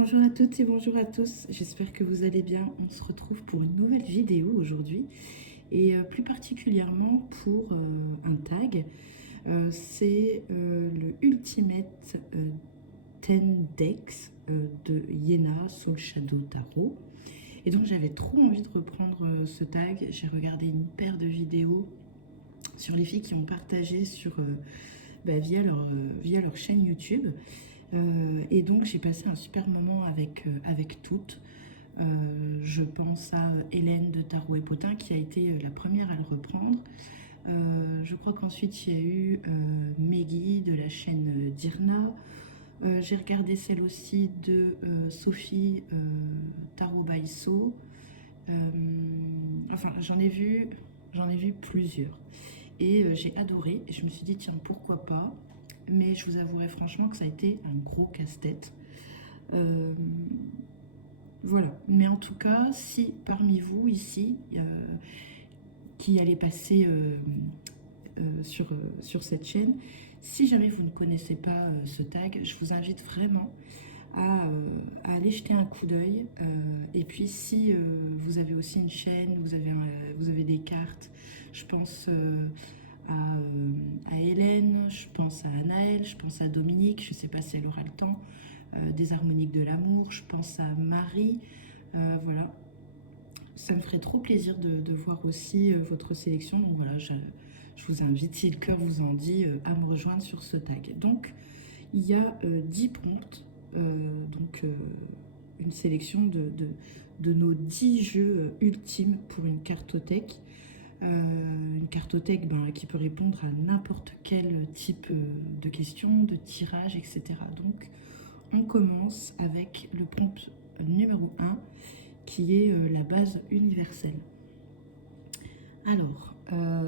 Bonjour à toutes et bonjour à tous, j'espère que vous allez bien. On se retrouve pour une nouvelle vidéo aujourd'hui et plus particulièrement pour un tag. C'est le Ultimate 10 Decks de Yena Soul Shadow Tarot. Et donc j'avais trop envie de reprendre ce tag. J'ai regardé une paire de vidéos sur les filles qui ont partagé via leur chaîne YouTube. Et donc j'ai passé un super moment avec toutes. Je pense à Hélène de Tarot et Potin qui a été la première à le reprendre. Je crois qu'ensuite il y a eu Meggy de la chaîne d'Irna. J'ai regardé celle aussi de Sophie Tarot Baiso. Enfin, j'en ai vu plusieurs. Et j'ai adoré. Et je me suis dit, tiens, pourquoi pas. Mais je vous avouerai franchement que ça a été un gros casse-tête. Voilà. Mais en tout cas, si parmi vous ici, qui allez passer sur cette chaîne, si jamais vous ne connaissez pas ce tag, je vous invite vraiment à aller jeter un coup d'œil. Et puis si vous avez aussi une chaîne, vous avez des cartes, je pense à Hélène, je pense à Anaëlle, je pense à Dominique, je ne sais pas si elle aura le temps, des harmoniques de l'amour, je pense à Marie, voilà. Ça me ferait trop plaisir de voir aussi votre sélection. Donc voilà, je vous invite, si le cœur vous en dit, à me rejoindre sur ce tag. Donc, il y a 10 prompts, une sélection de nos 10 jeux ultimes pour une cartothèque. Une cartothèque qui peut répondre à n'importe quel type de questions, de tirage, etc. Donc, on commence avec le prompt numéro 1, qui est la base universelle. Alors,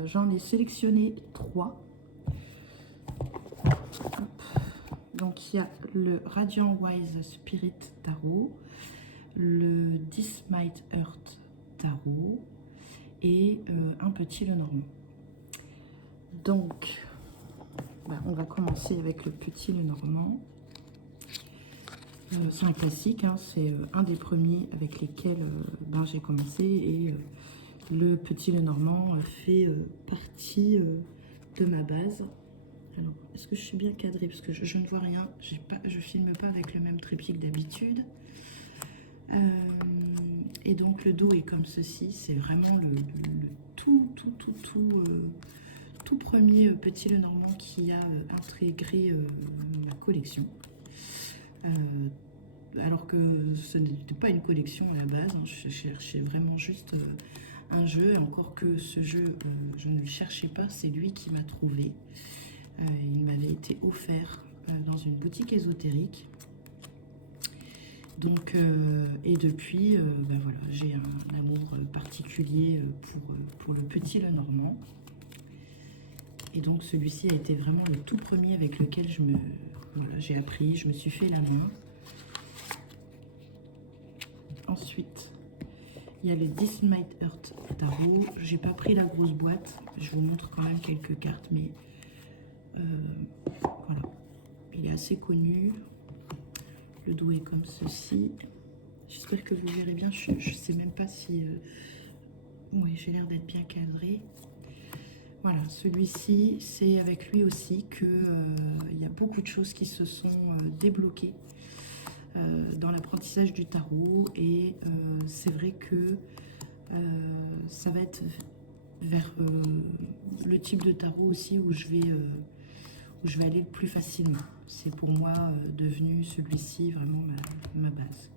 j'en ai sélectionné 3. Donc, il y a le Radiant Wise Spirit Tarot, le This Might Hurt Tarot et un petit Lenormand. Donc, on va commencer avec le petit Lenormand. C'est un classique, hein, c'est un des premiers avec lesquels j'ai commencé et le petit Lenormand fait partie de ma base. Alors, est-ce que je suis bien cadrée? Parce que je ne vois rien, je filme pas avec le même trépied que d'habitude. Et donc le dos est comme ceci, c'est vraiment le tout premier petit Lenormand qui a intégré ma collection. Alors que ce n'était pas une collection à la base, hein, je cherchais vraiment juste un jeu, encore que ce jeu, je ne le cherchais pas, c'est lui qui m'a trouvé. Il m'avait été offert dans une boutique ésotérique. Donc, et depuis, voilà, j'ai un amour particulier pour le petit Lenormand. Et donc celui-ci a été vraiment le tout premier avec lequel j'ai appris, je me suis fait la main. Ensuite, il y a le This Might Hurt Tarot. J'ai pas pris la grosse boîte, je vous montre quand même quelques cartes, mais voilà, il est assez connu. Le dos est comme ceci. J'espère que vous verrez bien, je sais même pas si... oui, j'ai l'air d'être bien cadré. Voilà, celui-ci, c'est avec lui aussi que il y a beaucoup de choses qui se sont débloquées dans l'apprentissage du tarot. Et c'est vrai que ça va être vers le type de tarot aussi où je vais aller le plus facilement. C'est pour moi devenu celui-ci vraiment ma base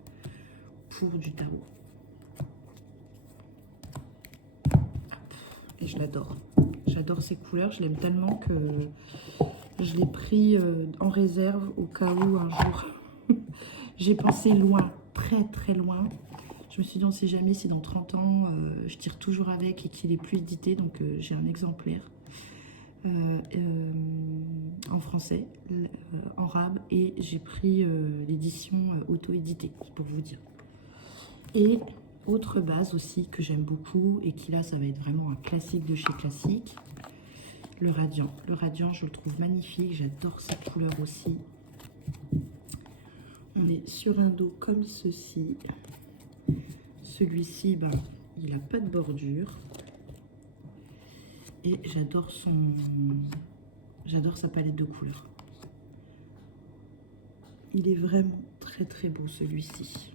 pour du tarot. Et je l'adore. J'adore ces couleurs, je l'aime tellement que je l'ai pris en réserve au cas où un jour j'ai pensé loin, très très loin. Je me suis dit, on ne sait jamais si dans 30 ans, je tire toujours avec et qu'il est plus édité. Donc j'ai un exemplaire en français, en arabe, et j'ai pris l'édition auto-éditée, pour vous dire. Et autre base aussi que j'aime beaucoup et qui là ça va être vraiment un classique de chez classique, le Radiant. Le Radiant, je le trouve magnifique, j'adore cette couleur aussi. On est sur un dos comme ceci. Celui-ci, ben, il n'a pas de bordure. Et j'adore sa palette de couleurs. Il est vraiment très très beau celui-ci.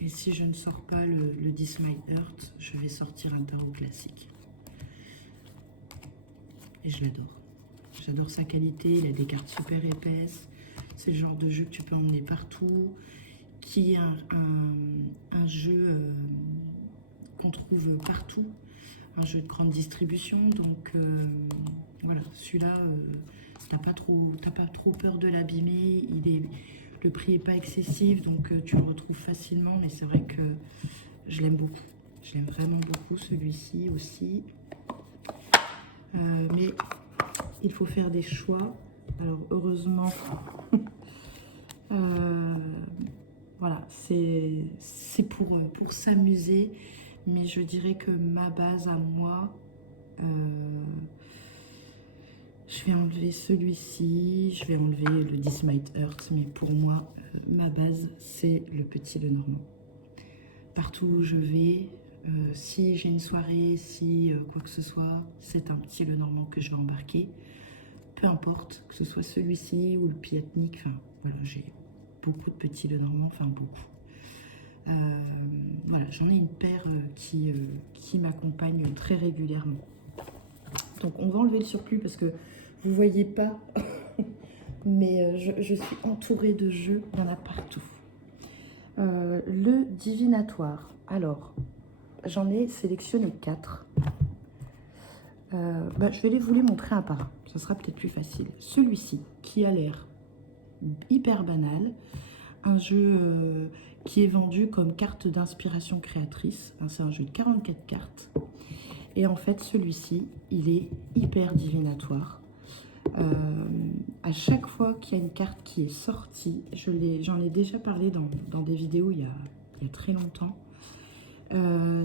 Et si je ne sors pas le This My Heart, je vais sortir un tarot classique. Et je l'adore. J'adore sa qualité, il a des cartes super épaisses. C'est le genre de jeu que tu peux emmener partout, qui est un jeu qu'on trouve partout, un jeu de grande distribution. Donc voilà, celui-là, t'as pas trop peur de l'abîmer. Le prix n'est pas excessif, donc tu le retrouves facilement. Mais c'est vrai que je l'aime beaucoup. Je l'aime vraiment beaucoup, celui-ci aussi. Mais il faut faire des choix. Alors heureusement, voilà, c'est pour s'amuser. Mais je dirais que ma base à moi, je vais enlever celui-ci, je vais enlever le This Might Hurt, mais pour moi, ma base, c'est le petit Lenormand. Partout où je vais, si j'ai une soirée, si quoi que ce soit, c'est un petit Lenormand que je vais embarquer. Peu importe, que ce soit celui-ci ou le Piatnik, enfin, voilà, j'ai beaucoup de petits Lenormand, enfin beaucoup. Voilà, j'en ai une paire qui m'accompagne très régulièrement. Donc on va enlever le surplus parce que vous voyez pas, mais je suis entourée de jeux, il y en a partout. Le divinatoire, alors j'en ai sélectionné 4. Je vais vous les montrer un par un, ça sera peut-être plus facile. Celui-ci qui a l'air hyper banal, un jeu qui est vendu comme carte d'inspiration créatrice. C'est un jeu de 44 cartes. Et en fait, celui-ci, il est hyper divinatoire. À chaque fois qu'il y a une carte qui est sortie, j'en ai déjà parlé dans des vidéos il y a très longtemps.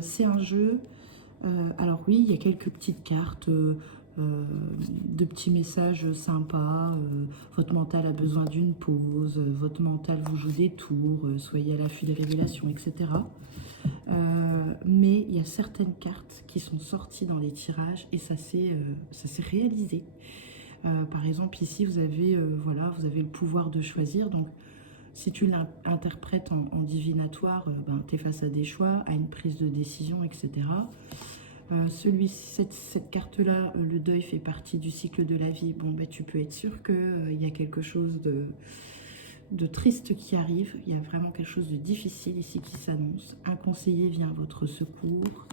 C'est un jeu... alors oui, il y a quelques petites cartes... de petits messages sympas, votre mental a besoin d'une pause, votre mental vous joue des tours, soyez à l'affût des révélations, etc. Mais il y a certaines cartes qui sont sorties dans les tirages et ça s'est réalisé. Par exemple, ici, vous avez, voilà, vous avez le pouvoir de choisir. Donc, si tu l'interprètes en divinatoire, tu es face à des choix, à une prise de décision, etc. Cette carte-là, le deuil fait partie du cycle de la vie. Bon, tu peux être sûr qu'il y a quelque chose de triste qui arrive. Il y a vraiment quelque chose de difficile ici qui s'annonce. Un conseiller vient à votre secours.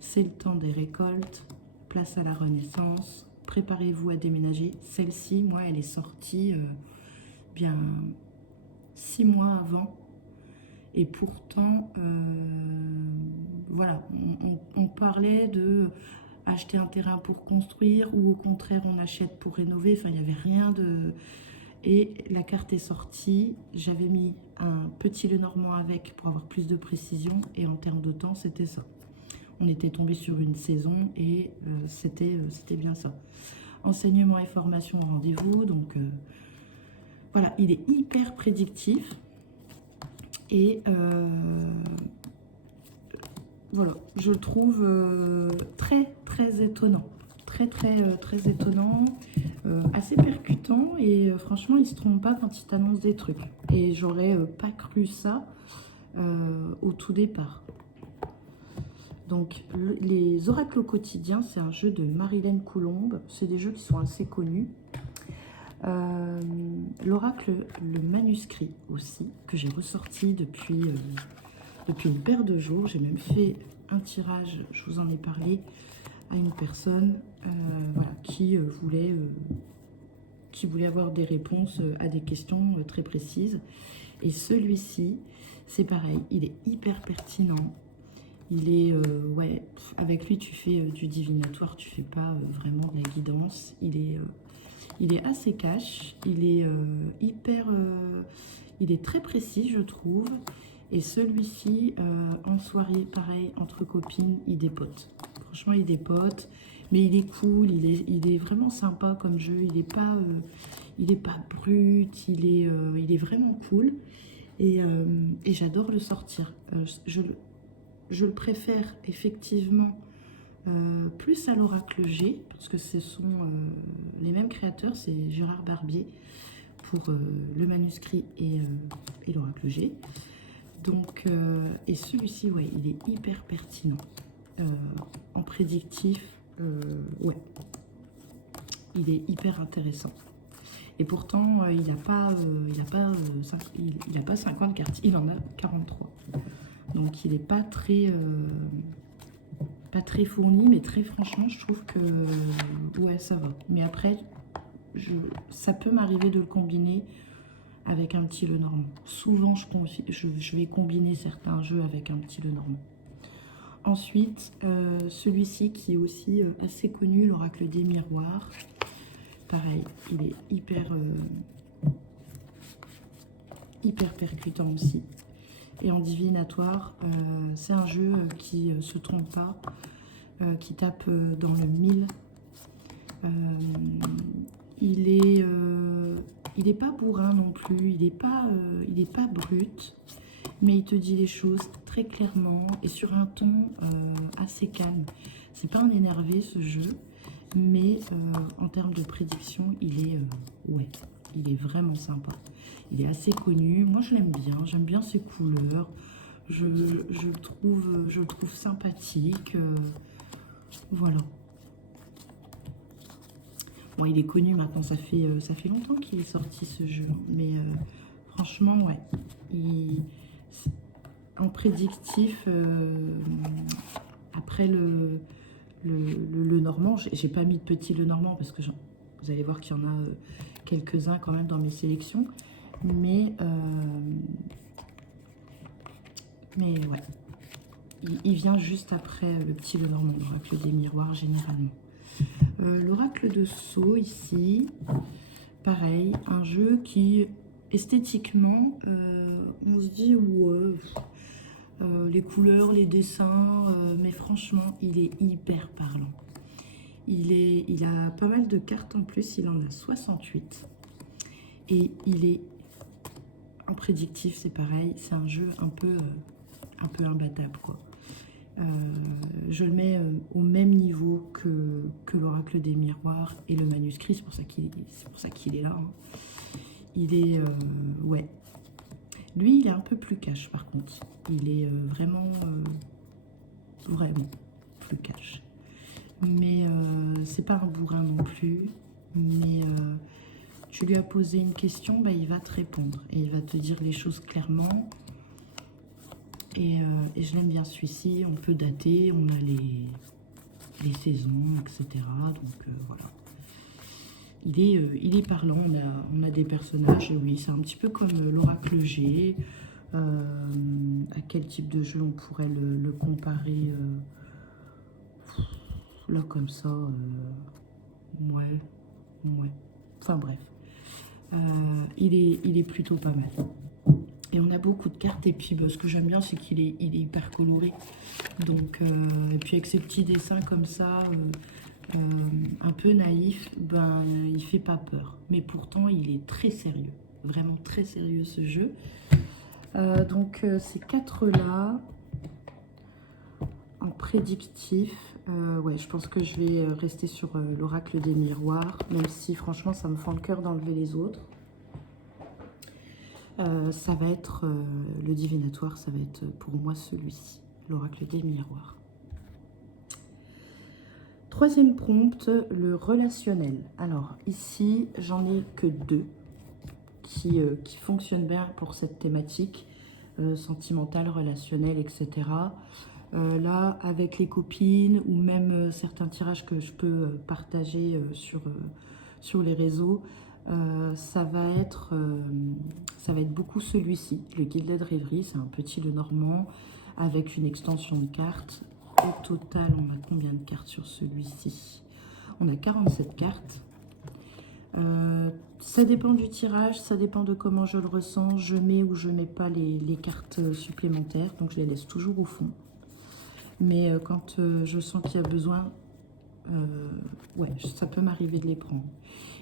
C'est le temps des récoltes. Place à la renaissance. Préparez-vous à déménager. Celle-ci, moi, elle est sortie bien 6 mois avant. Et pourtant, voilà, on parlait de acheter un terrain pour construire ou au contraire on achète pour rénover. Enfin, il n'y avait rien de... Et la carte est sortie. J'avais mis un petit Lenormand avec pour avoir plus de précision. Et en termes de temps, c'était ça. On était tombé sur une saison et c'était bien ça. Enseignement et formation au rendez-vous. Donc, voilà, il est hyper prédictif. Et voilà, je le trouve très très étonnant, très étonnant, assez percutant et franchement il se trompe pas quand il t'annonce des trucs. Et j'aurais pas cru ça au tout départ. Donc les oracles au quotidien, c'est un jeu de Marilène Coulombe, c'est des jeux qui sont assez connus. L'oracle, le manuscrit aussi, que j'ai ressorti depuis une paire de jours. J'ai même fait un tirage, je vous en ai parlé, à une personne voilà, qui voulait avoir des réponses à des questions très précises. Et celui-ci, c'est pareil, il est hyper pertinent. Il est, ouais, avec lui tu fais du divinatoire, tu fais pas vraiment de la guidance. Il est assez cash, il est il est très précis, je trouve. Et celui-ci, en soirée, pareil, entre copines, il dépote. Franchement, il dépote. Mais il est cool, il est vraiment sympa comme jeu. Il est pas brut, il est vraiment cool. Et j'adore le sortir. Je le préfère effectivement plus à l'Oracle G, parce que ce sont les mêmes créateurs, c'est Gérard Barbier pour le manuscrit et l'Oracle G. Donc, et celui-ci, ouais, il est hyper pertinent. En prédictif, ouais, il est hyper intéressant. Et pourtant, il n'a pas, il a pas 50 cartes, il en a 43. Donc, il n'est pas très fourni, mais très franchement, je trouve que, ouais, ça va. Mais après, ça peut m'arriver de le combiner avec un petit Lenormand. Souvent, je vais combiner certains jeux avec un petit Lenormand. Ensuite, celui-ci qui est aussi assez connu, l'Oracle des Miroirs. Pareil, il est hyper percutant aussi. Et en divinatoire, c'est un jeu qui se trompe pas, qui tape dans le 1000. Il est pas bourrin non plus, il est pas brut, mais il te dit les choses très clairement et sur un ton assez calme. C'est pas un énervé ce jeu, mais en termes de prédiction, ouais, il est vraiment sympa. Il est assez connu, moi je l'aime bien, j'aime bien ses couleurs, je le trouve sympathique, voilà. Bon, il est connu maintenant, ça fait longtemps qu'il est sorti ce jeu, mais franchement, ouais, en prédictif, après le Normand, j'ai pas mis de petit Lenormand parce que vous allez voir qu'il y en a quelques-uns quand même dans mes sélections, mais ouais, il vient juste après le petit Lenormand, l'Oracle des Miroirs généralement. L'Oracle de Sceaux ici, pareil, un jeu qui esthétiquement, on se dit ouais, les couleurs, les dessins, mais franchement, il est hyper parlant. Il a pas mal de cartes en plus, il en a 68. Et il est en prédictif, c'est pareil, c'est un jeu un peu imbattable, quoi. Je le mets au même niveau que l'Oracle des Miroirs et le manuscrit, c'est pour ça qu'il est là. Hein. Il est, ouais. Lui, il est un peu plus cash par contre. Il est vraiment plus cash. Mais c'est pas un bourrin non plus. Mais tu lui as posé une question, bah, il va te répondre. Et il va te dire les choses clairement. Et je l'aime bien celui-ci. On peut dater, on a les saisons, etc. Donc voilà. Il est parlant, on a des personnages, oui, c'est un petit peu comme l'Oracle G. À quel type de jeu on pourrait le comparer là comme ça, ouais, enfin bref. Il est plutôt pas mal. Et on a beaucoup de cartes, et puis bah, ce que j'aime bien, c'est qu'il est hyper coloré. Donc, et puis avec ces petits dessins comme ça, un peu naïf, ben, il fait pas peur. Mais pourtant, il est très sérieux. Vraiment très sérieux ce jeu. Donc, ces quatre-là, en prédictif, ouais, je pense que je vais rester sur l'Oracle des Miroirs, même si franchement, ça me fend le cœur d'enlever les autres. Ça va être le divinatoire, ça va être pour moi celui-ci, l'Oracle des Miroirs. Troisième prompt, le relationnel. Alors ici, j'en ai que deux qui fonctionnent bien pour cette thématique sentimentale, relationnelle, etc. Là, avec les copines ou même certains tirages que je peux partager sur les réseaux, ça va être beaucoup celui-ci, le Guide de Rêverie. C'est un petit Lenormand avec une extension de cartes. Au total, on a combien de cartes sur celui-ci? On a 47 cartes. Ça dépend du tirage, ça dépend de comment je le ressens. Je mets ou je mets pas les cartes supplémentaires, donc je les laisse toujours au fond. Mais quand je sens qu'il y a besoin, ouais, ça peut m'arriver de les prendre.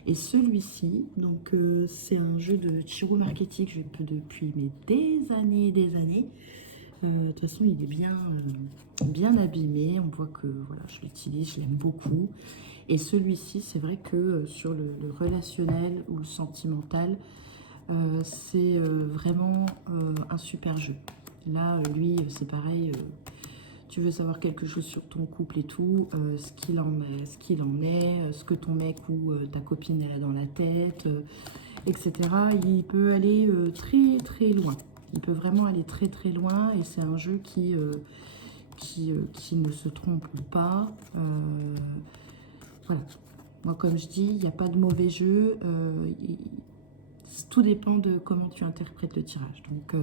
Et celui-ci, donc c'est un jeu de Chiro Marketing que je peux depuis mais des années et des années. De toute façon, il est bien abîmé. On voit que voilà, je l'utilise, je l'aime beaucoup. Et celui-ci, c'est vrai que sur le relationnel ou le sentimental, c'est vraiment un super jeu. Là, lui, c'est pareil. Tu veux savoir quelque chose sur ton couple et tout, ce qu'il en est, ce que ton mec ou ta copine elle a dans la tête, etc. Il peut aller très très loin. Il peut vraiment aller très très loin et c'est un jeu qui ne se trompe pas. Voilà. Moi, comme je dis, il n'y a pas de mauvais jeu. Tout dépend de comment tu interprètes le tirage. Donc,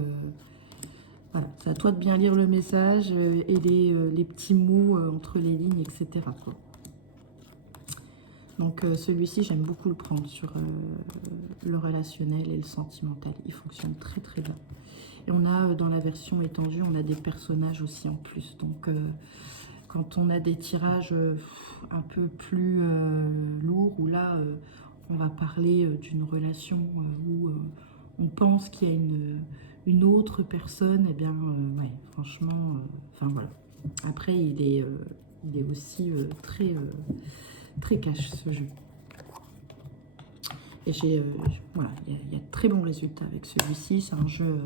voilà, c'est à toi de bien lire le message et les petits mots entre les lignes, etc. quoi. Donc, celui-ci, j'aime beaucoup le prendre sur le relationnel et le sentimental. Il fonctionne très très bien. Et on a, dans la version étendue, on a des personnages aussi en plus. Donc, quand on a des tirages un peu plus lourds, où là, on va parler d'une relation où on pense qu'il y a une autre personne, et bien, ouais, franchement, enfin voilà. Après, il est aussi très cash, ce jeu. Et voilà, il y a de très bons résultats avec celui-ci. C'est un jeu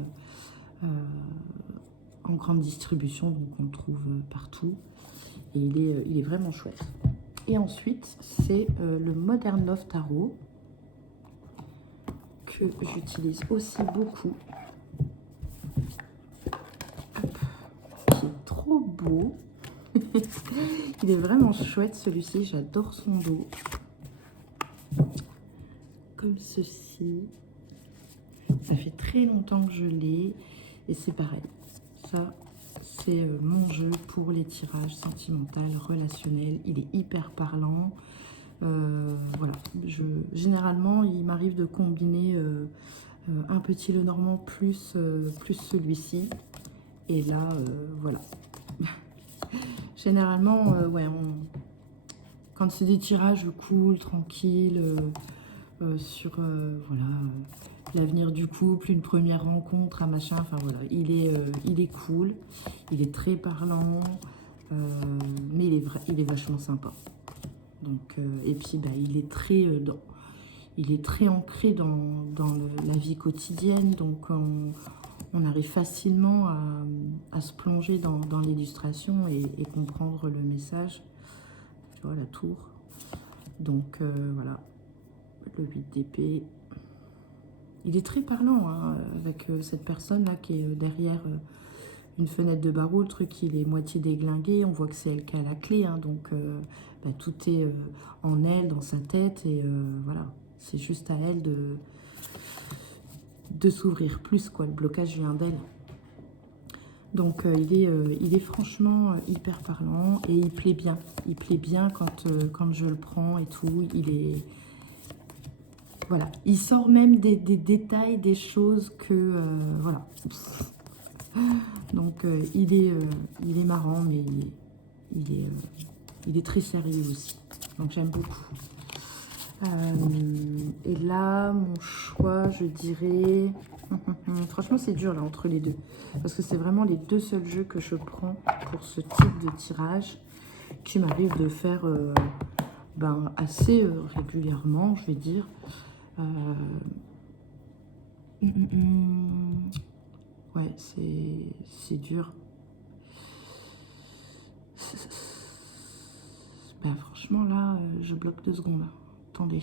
en grande distribution, donc on le trouve partout. Et il est vraiment chouette. Et ensuite, c'est le Modern Love Tarot que j'utilise aussi beaucoup. Hop, qui est trop beau. Il est vraiment chouette celui-ci, j'adore son dos. Comme ceci. Ça fait très longtemps que je l'ai. Et c'est pareil. Ça, c'est mon jeu pour les tirages sentimentaux, relationnels. Il est hyper parlant. Voilà. Généralement, il m'arrive de combiner un petit Lenormand plus celui-ci. Et là, voilà. Généralement, ouais, quand c'est des tirages cool, tranquilles, sur voilà, l'avenir du couple, une première rencontre, un machin, enfin voilà, il est cool, il est très parlant, mais il est vachement sympa. Donc, et puis bah, il est très ancré dans la vie quotidienne, donc on arrive facilement à se plonger dans l'illustration et comprendre le message. Tu vois, la tour. Donc, voilà, le 8 d'épée. Il est très parlant, hein, avec cette personne-là qui est derrière une fenêtre de barreau. Le truc, il est moitié déglingué. On voit que c'est elle qui a la clé, hein, donc bah, tout est en elle, dans sa tête. Et voilà, c'est juste à elle de s'ouvrir plus, quoi. Le blocage vient d'elle. Donc il est franchement hyper parlant et il plaît bien. Il plaît bien quand je le prends et tout. Voilà. Il sort même des détails, des choses que... voilà. Donc il est marrant, mais il est très sérieux aussi. Donc j'aime beaucoup. Et là, mon choix, je dirais... Franchement, c'est dur là entre les deux. Parce que c'est vraiment les deux seuls jeux que je prends pour ce type de tirage qui m'arrive de faire ben, assez régulièrement, je vais dire. Ouais, c'est dur. Ben, franchement, là, je bloque 2 secondes. Attendez.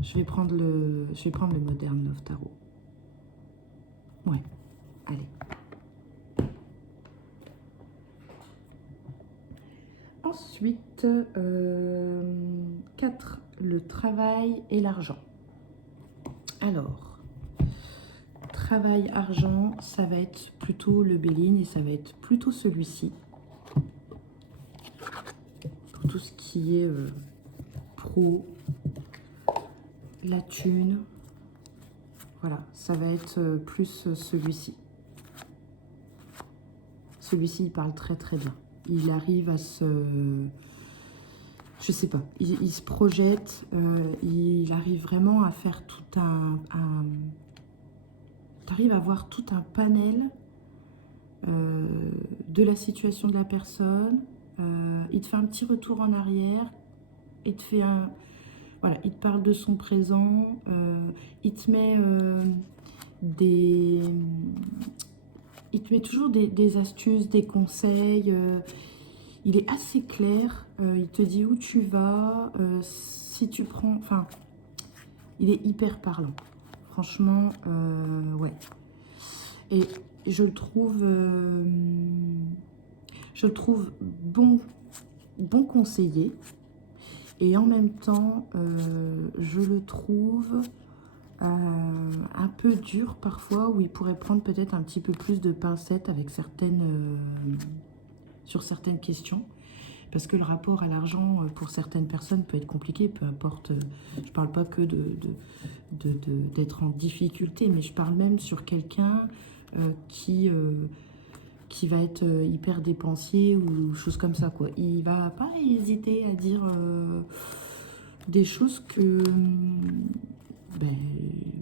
Je vais prendre le Modern Love Tarot. Ouais, allez. Ensuite, 4, le travail et l'argent. Alors, travail, argent, ça va être plutôt le Béline et ça va être plutôt celui-ci. Pour tout ce qui est pro, la thune. Voilà, ça va être plus celui-ci. celui-ci, il parle très très bien. Il arrive à se... Je sais pas, il se projette, il arrive vraiment à faire tout t'arrives à voir tout un panel de la situation de la personne. Il te fait un petit retour en arrière, il te fait un... Voilà, il te parle de son présent, il te met des... Il te met toujours des astuces, des conseils. Il est assez clair. Il te dit où tu vas. Si tu prends... Enfin, il est hyper parlant. Franchement, ouais. Et je le trouve... bon conseiller. Et en même temps, je le trouve un peu dur parfois, où il pourrait prendre peut-être un petit peu plus de pincettes avec sur certaines questions. Parce que le rapport à l'argent, pour certaines personnes, peut être compliqué, peu importe. Je ne parle pas que d'être en difficulté, mais je parle même sur quelqu'un qui va être hyper dépensier ou choses comme ça, quoi. Il va pas hésiter à dire des choses que ben,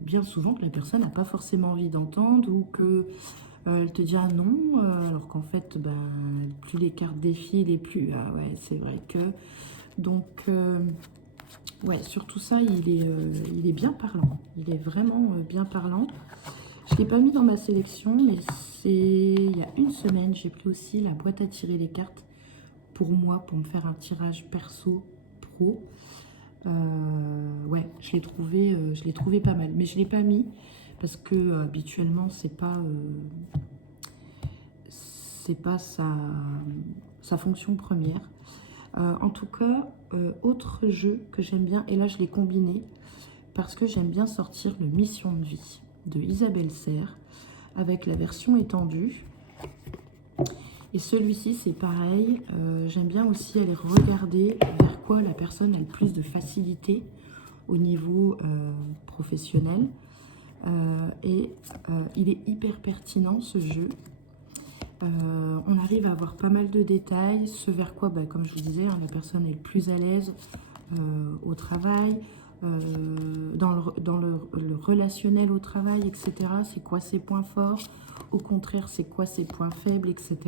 bien souvent que la personne n'a pas forcément envie d'entendre, ou que elle te dit ah non, alors qu'en fait ben, plus les cartes défilent et plus ah ouais, c'est vrai que donc ouais, sur tout ça il est bien parlant, il est vraiment bien parlant. Je ne l'ai pas mis dans ma sélection, mais c'est il y a une semaine, j'ai pris aussi la boîte à tirer les cartes pour moi, pour me faire un tirage perso pro. Ouais, je l'ai trouvé pas mal, mais je l'ai pas mis parce que habituellement c'est pas sa fonction première. En tout cas, autre jeu que j'aime bien, et là je l'ai combiné parce que j'aime bien sortir le Mission de vie de Isabelle Serre avec la version étendue. Et celui-ci, c'est pareil. J'aime bien aussi aller regarder vers quoi la personne a le plus de facilité au niveau professionnel. Il est hyper pertinent, ce jeu. On arrive à avoir pas mal de détails. Ce vers quoi, bah, comme je vous disais, hein, la personne est le plus à l'aise au travail, dans le relationnel au travail, etc. C'est quoi ses points forts? Au contraire, c'est quoi ses points faibles, etc.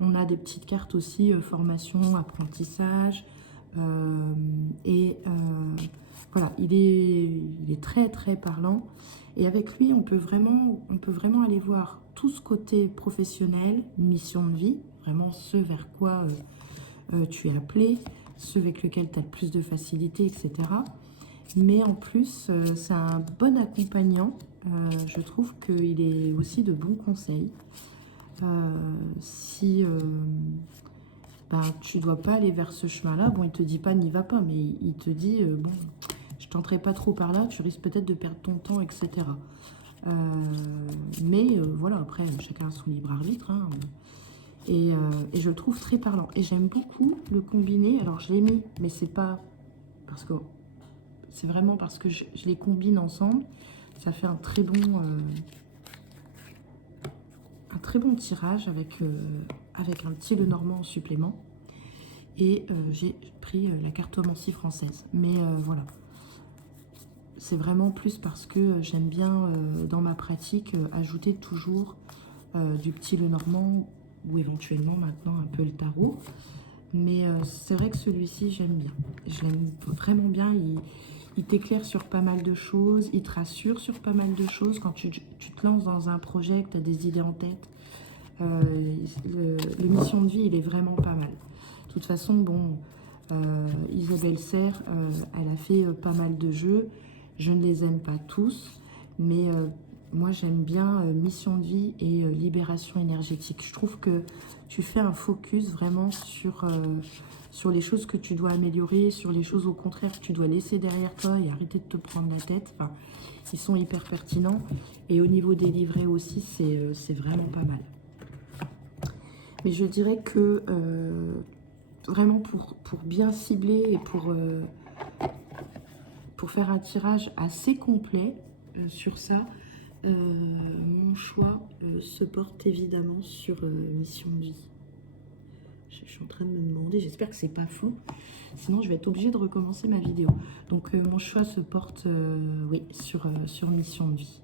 On a des petites cartes aussi, formation, apprentissage. Voilà, il est très très parlant. Et avec lui, on peut vraiment aller voir tout ce côté professionnel, mission de vie, vraiment ce vers quoi tu es appelé, ce avec lequel tu as le plus de facilité, etc. Mais en plus, c'est un bon accompagnant. Je trouve qu'il est aussi de bons conseils. Si ben, tu ne dois pas aller vers ce chemin-là, bon, il ne te dit pas n'y va pas, mais il te dit, bon, je ne tenterai pas trop par là, tu risques peut-être de perdre ton temps, etc. Voilà, après, chacun a son libre arbitre, hein. Et je le trouve très parlant. Et j'aime beaucoup le combiner. Alors, je l'ai mis, mais c'est pas parce que... C'est vraiment parce que je les combine ensemble. Ça fait un très bon tirage avec un petit Lenormand en supplément. Et j'ai pris la cartomancie française. Mais voilà. C'est vraiment plus parce que j'aime bien, dans ma pratique, ajouter toujours du petit Lenormand ou éventuellement maintenant un peu le tarot. Mais c'est vrai que celui-ci, j'aime bien. Je l'aime vraiment bien. Il t'éclaire sur pas mal de choses. Il te rassure sur pas mal de choses. Quand tu te lances dans un projet, que tu as des idées en tête, le mission de vie, il est vraiment pas mal. De toute façon, bon, Isabelle Serre, elle a fait pas mal de jeux. Je ne les aime pas tous, mais moi, j'aime bien mission de vie et libération énergétique. Je trouve que tu fais un focus vraiment sur les choses que tu dois améliorer, sur les choses au contraire que tu dois laisser derrière toi et arrêter de te prendre la tête. Enfin, ils sont hyper pertinents. Et au niveau des livrets aussi, c'est vraiment pas mal. Mais je dirais que vraiment pour bien cibler et pour faire un tirage assez complet sur ça, mon choix se porte évidemment sur Mission de vie. Je suis en train de me demander, j'espère que c'est pas fou, sinon je vais être obligée de recommencer ma vidéo. Donc mon choix se porte oui, sur Mission de vie.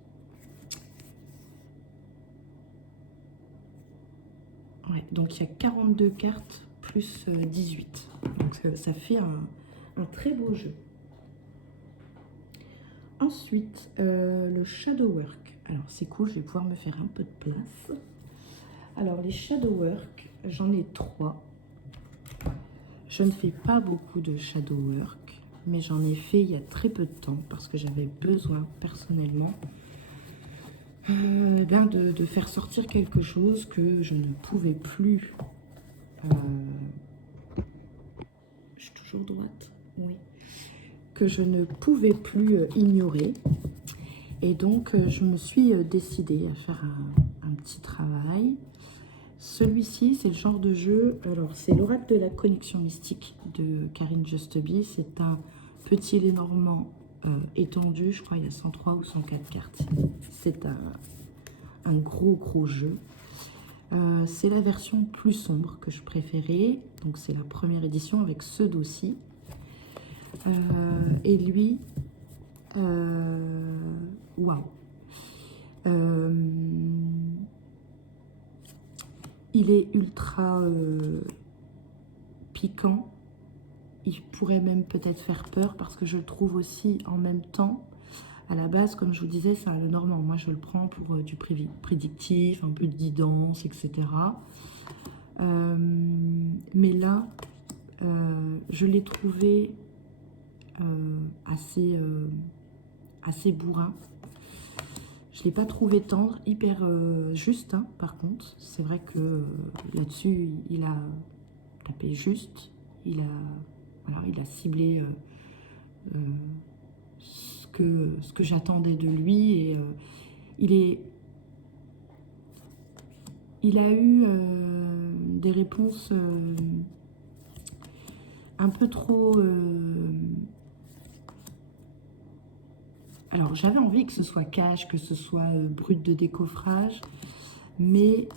Ouais, donc il y a 42 cartes plus 18. Donc ça fait un très beau jeu. Ensuite, le Shadow Work. Alors c'est cool, je vais pouvoir me faire un peu de place. Alors les Shadow Work, j'en ai 3. Je ne fais pas beaucoup de Shadow Work, mais j'en ai fait il y a très peu de temps parce que j'avais besoin personnellement de faire sortir quelque chose que je ne pouvais plus. Je suis toujours droite, oui. Que je ne pouvais plus ignorer. Et donc, je me suis décidée à faire un petit travail. Celui-ci, c'est le genre de jeu... Alors, c'est l'Oracle de la connexion mystique de Karine Justeby. C'est un petit Lénormand étendu. Je crois qu'il y a 103 ou 104 cartes. C'est un gros jeu. C'est la version plus sombre que je préférais. Donc, c'est la première édition avec ce dossier. Et lui... waouh! Il est ultra piquant. Il pourrait même peut-être faire peur parce que je le trouve aussi en même temps. À la base, comme je vous disais, c'est un Lenormand. Moi, je le prends pour du prédictif, un peu de guidance, etc. Mais là, je l'ai trouvé assez bourrin. Je ne l'ai pas trouvé tendre, hyper juste, hein, par contre. C'est vrai que là-dessus, il a tapé juste. Il a ciblé ce que j'attendais de lui. Et il a eu des réponses un peu trop... Alors, j'avais envie que ce soit cash, que ce soit brut de décoffrage, mais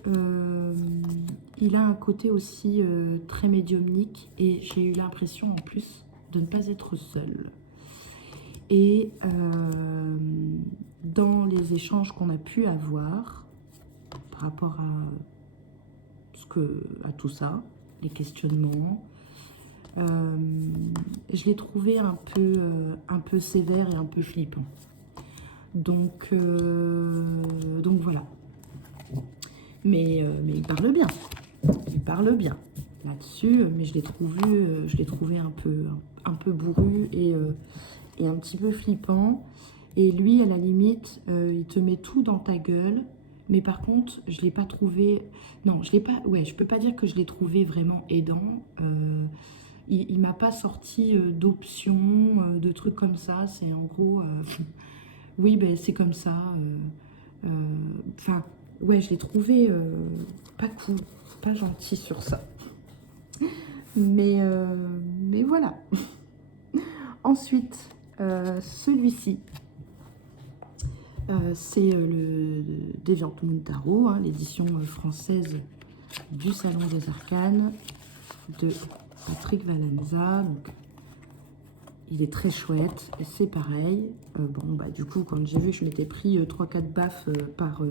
il a un côté aussi très médiumnique et j'ai eu l'impression en plus de ne pas être seule. Et dans les échanges qu'on a pu avoir par rapport à tout ça, les questionnements, je l'ai trouvé un peu sévère et un peu flippant. Donc voilà. Mais il parle bien. Il parle bien là-dessus, mais je l'ai trouvé un peu bourru et un petit peu flippant. Et lui, à la limite, il te met tout dans ta gueule. Mais par contre, je ne l'ai pas trouvé... Non, je l'ai pas... Ouais, je peux pas dire que je l'ai trouvé vraiment aidant. Il ne m'a pas sorti d'options, de trucs comme ça. C'est en gros... oui, ben, c'est comme ça. Enfin, ouais, je l'ai trouvé pas cool, pas gentil sur ça. Mais voilà. Ensuite, celui-ci, c'est le Deviant Moon Tarot, hein, l'édition française du Salon des Arcanes de Patrick Valenza. Donc, il est très chouette, et c'est pareil. Bon, bah, du coup, quand j'ai vu que je m'étais pris 3-4 baffes par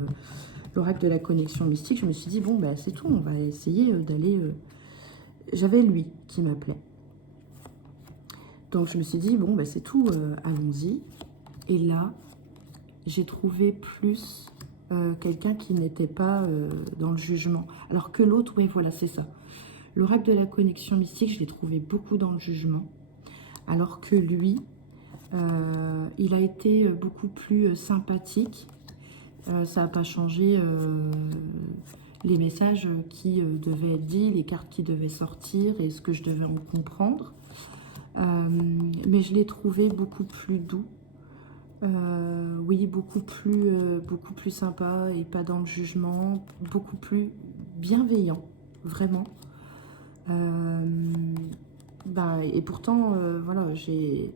l'Oracle de la connexion mystique, je me suis dit, bon, bah, c'est tout, on va essayer d'aller... J'avais lui qui m'appelait. Donc, je me suis dit, bon, bah, c'est tout, allons-y. Et là, j'ai trouvé plus quelqu'un qui n'était pas dans le jugement. Alors que l'autre, ouais, voilà, c'est ça. L'Oracle de la connexion mystique, je l'ai trouvé beaucoup dans le jugement. Alors que lui, il a été beaucoup plus sympathique. Ça n'a pas changé les messages qui devaient être dits, les cartes qui devaient sortir et ce que je devais en comprendre. Mais je l'ai trouvé beaucoup plus doux. Oui, beaucoup plus sympa et pas dans le jugement. Beaucoup plus bienveillant, vraiment. Et pourtant, voilà, j'ai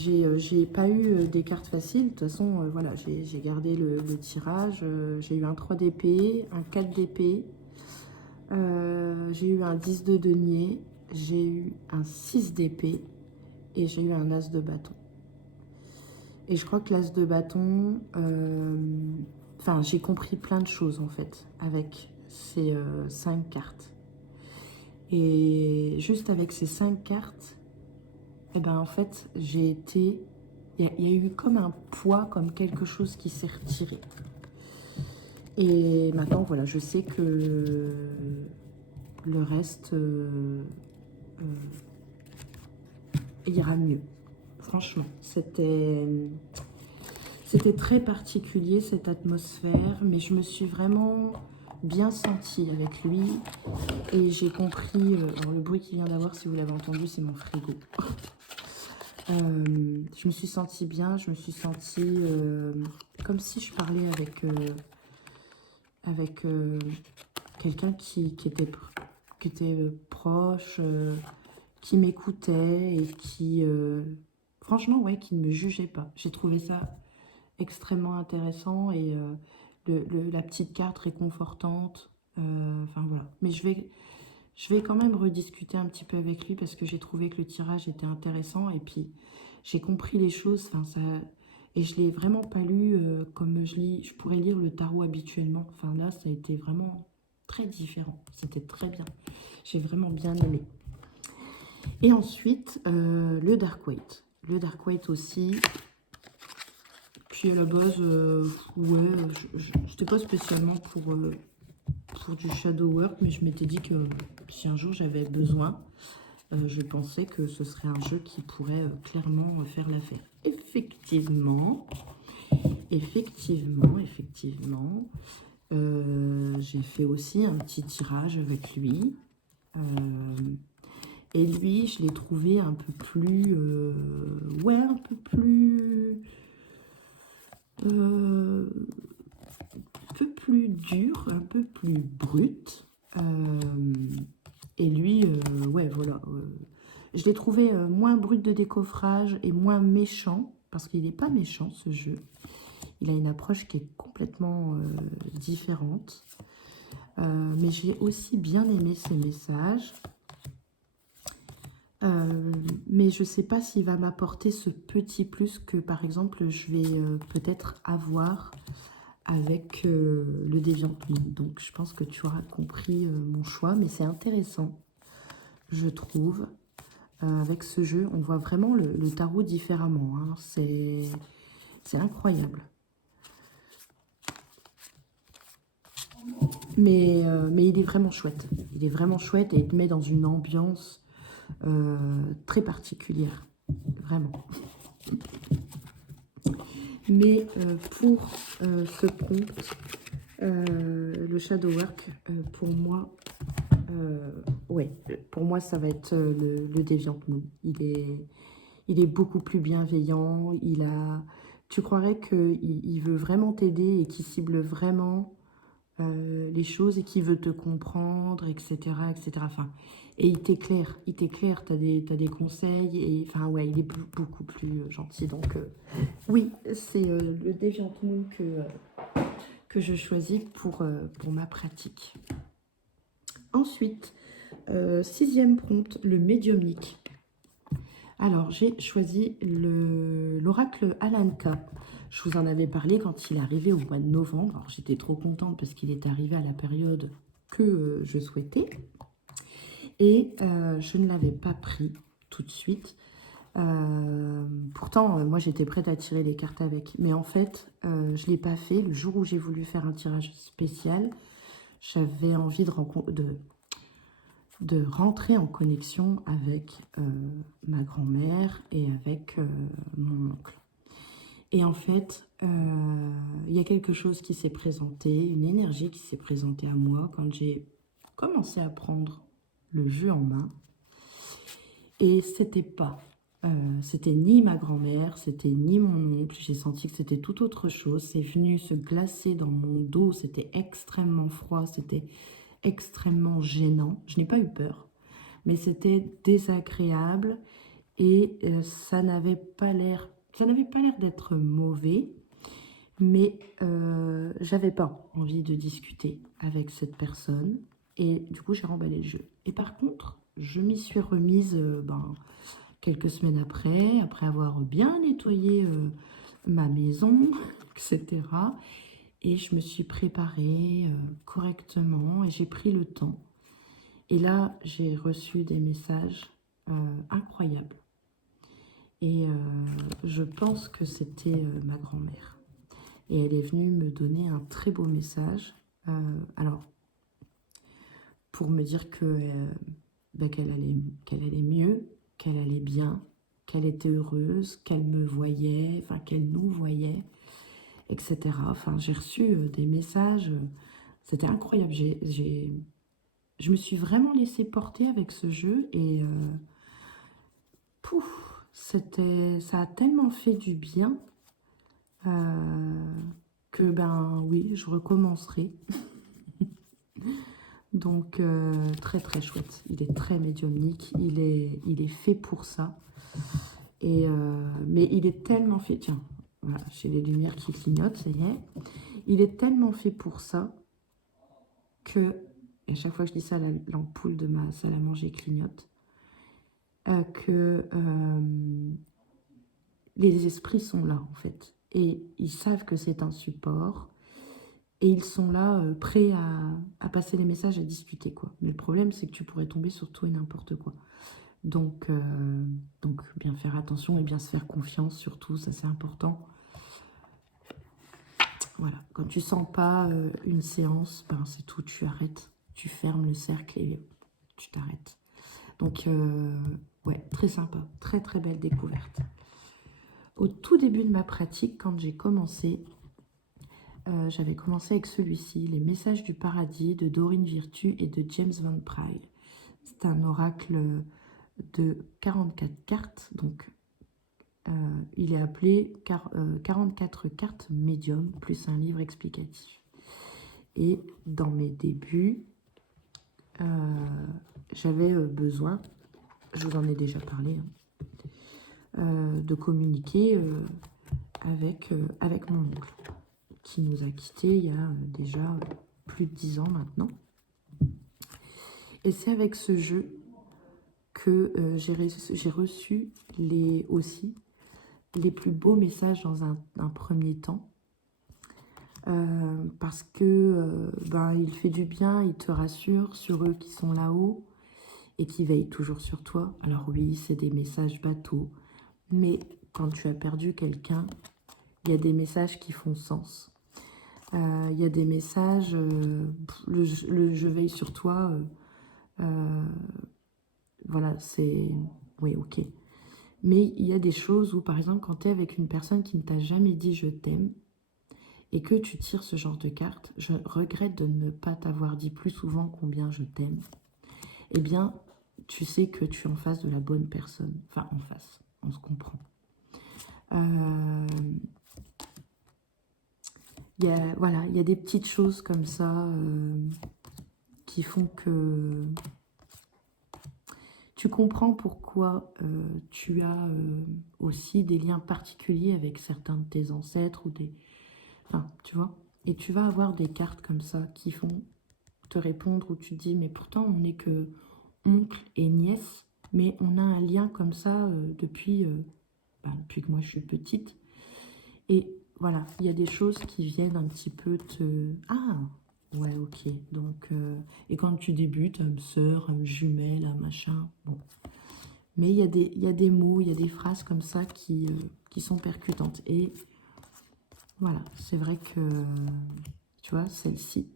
j'ai pas eu des cartes faciles. De toute façon, voilà, j'ai gardé le tirage. J'ai eu un 3 d'épée, un 4 d'épée. J'ai eu un 10 de denier. J'ai eu un 6 d'épée. Et j'ai eu un as de bâton. Et je crois que l'as de bâton... Enfin, j'ai compris plein de choses, en fait, avec ces 5 cartes. Et juste avec ces 5 cartes... Et ben en fait, j'ai été... Il y a eu comme un poids, comme quelque chose qui s'est retiré. Et maintenant, voilà, je sais que le reste ira mieux. Franchement, c'était très particulier, cette atmosphère, mais je me suis vraiment bien sentie avec lui. Et j'ai compris... alors le bruit qu'il vient d'avoir, si vous l'avez entendu, c'est mon frigo. Je me suis sentie bien, je me suis sentie comme si je parlais avec quelqu'un qui était proche, qui m'écoutait et qui, franchement, ouais, qui ne me jugeait pas. J'ai trouvé ça extrêmement intéressant et la petite carte réconfortante. Enfin voilà, mais je vais quand même rediscuter un petit peu avec lui parce que j'ai trouvé que le tirage était intéressant et puis j'ai compris les choses. Enfin, ça, et je ne l'ai vraiment pas lu comme je pourrais lire le tarot habituellement. Enfin là, ça a été vraiment très différent. C'était très bien. J'ai vraiment bien aimé. Et ensuite, le Dark White. Le Dark White aussi. Puis à la base, ouais, je n'étais pas spécialement pour du shadow work, mais je m'étais dit que si un jour j'avais besoin, je pensais que ce serait un jeu qui pourrait clairement faire l'affaire. Effectivement, j'ai fait aussi un petit tirage avec lui. Et lui, je l'ai trouvé un peu plus... ouais, un peu plus... un peu plus dur, un peu plus brut. Et lui, ouais, voilà. Je l'ai trouvé moins brut de décoffrage et moins méchant, parce qu'il n'est pas méchant, ce jeu. Il a une approche qui est complètement différente. Mais j'ai aussi bien aimé ses messages. Mais je ne sais pas s'il va m'apporter ce petit plus que, par exemple, je vais peut-être avoir avec le Deviant Moon. Donc, je pense que tu auras compris mon choix, mais c'est intéressant, je trouve. Avec ce jeu, on voit vraiment le tarot différemment. Hein. C'est incroyable. Mais il est vraiment chouette. Il est vraiment chouette et il te met dans une ambiance très particulière. Vraiment. Mais pour ce prompt, le shadow work, pour moi, ouais, pour moi, ça va être le Deviant Moon. Il est beaucoup plus bienveillant. Tu croirais qu'il veut vraiment t'aider et qu'il cible vraiment les choses et qu'il veut te comprendre, etc., etc. Enfin, et il t'éclaire, t'as des conseils, et enfin, ouais, il est beaucoup plus gentil. Donc, oui, c'est le Deviant Moon que je choisis pour ma pratique. Ensuite, 6e prompt, le médiumnique. Alors, j'ai choisi l'oracle Alanka. Je vous en avais parlé quand il est arrivé au mois de novembre. Alors, j'étais trop contente parce qu'il est arrivé à la période que je souhaitais. Et je ne l'avais pas pris tout de suite. Pourtant, moi, j'étais prête à tirer les cartes avec. Mais en fait, je ne l'ai pas fait. Le jour où j'ai voulu faire un tirage spécial, j'avais envie de rentrer en connexion avec ma grand-mère et avec mon oncle. Et en fait, il y a quelque chose qui s'est présenté, une énergie qui s'est présentée à moi quand j'ai commencé à prendre le jeu en main. Et c'était ni ma grand-mère, c'était ni mon oncle. J'ai senti que c'était tout autre chose. C'est venu se glacer dans mon dos, c'était extrêmement froid, c'était extrêmement gênant. Je n'ai pas eu peur, mais c'était désagréable Et ça n'avait pas l'air d'être mauvais, mais j'avais pas envie de discuter avec cette personne. Et du coup, j'ai remballé le jeu. Et par contre, je m'y suis remise quelques semaines après avoir bien nettoyé ma maison, etc. Et je me suis préparée correctement et j'ai pris le temps. Et là, j'ai reçu des messages incroyables. Et je pense que c'était ma grand-mère. Et elle est venue me donner un très beau message. Alors, pour me dire que qu'elle allait mieux, qu'elle allait bien, qu'elle était heureuse, qu'elle me voyait, enfin qu'elle nous voyait, etc. Enfin, j'ai reçu des messages, c'était incroyable. Je me suis vraiment laissée porter avec ce jeu et pouf, ça a tellement fait du bien que ben oui, je recommencerai. Donc très très chouette, il est très médiumnique, il est fait pour ça. Et, mais il est tellement fait, tiens, voilà, j'ai les lumières qui clignotent, ça y est. Il est tellement fait pour ça que, et à chaque fois que je dis ça, l'ampoule de ma salle à manger clignote, que les esprits sont là en fait. Et ils savent que c'est un support. Et ils sont là, prêts à passer les messages, à discuter, quoi. Mais le problème, c'est que tu pourrais tomber sur tout et n'importe quoi. Donc, bien faire attention et bien se faire confiance, surtout, ça c'est important. Voilà, quand tu sens pas une séance, ben, c'est tout, tu arrêtes. Tu fermes le cercle et tu t'arrêtes. Donc, ouais, très sympa, très très belle découverte. Au tout début de ma pratique, quand j'ai commencé, j'avais commencé avec celui-ci, Les Messages du Paradis de Dorine Virtue et de James Van Praagh. C'est un oracle de 44 cartes, donc il est appelé 44 cartes médium, plus un livre explicatif. Et dans mes débuts, j'avais besoin, je vous en ai déjà parlé, de communiquer avec mon oncle, qui nous a quittés il y a déjà plus de 10 ans maintenant. Et c'est avec ce jeu que j'ai reçu aussi les plus beaux messages dans un premier temps. Parce que il fait du bien, il te rassure sur eux qui sont là-haut et qui veillent toujours sur toi. Alors oui, c'est des messages bateaux, mais quand tu as perdu quelqu'un, il y a des messages qui font sens. Il y a des messages, le je veille sur toi, voilà, c'est... Oui, ok. Mais il y a des choses où, par exemple, quand tu es avec une personne qui ne t'a jamais dit « je t'aime », et que tu tires ce genre de carte, je regrette de ne pas t'avoir dit plus souvent combien je t'aime, eh bien, tu sais que tu es en face de la bonne personne. Enfin, en face, on se comprend. Voilà, il y a des petites choses comme ça qui font que tu comprends pourquoi tu as aussi des liens particuliers avec certains de tes ancêtres ou des... Enfin, tu vois. Et tu vas avoir des cartes comme ça qui font te répondre où tu te dis, mais pourtant on n'est que oncle et nièce, mais on a un lien comme ça depuis que moi je suis petite. Et voilà, il y a des choses qui viennent un petit peu te... Ah, ouais, ok. Donc, et quand tu débutes, âme sœur, âme jumelle, un machin, bon. Mais il y a des mots, il y a des phrases comme ça qui sont percutantes. Et voilà, c'est vrai que, tu vois, celle-ci,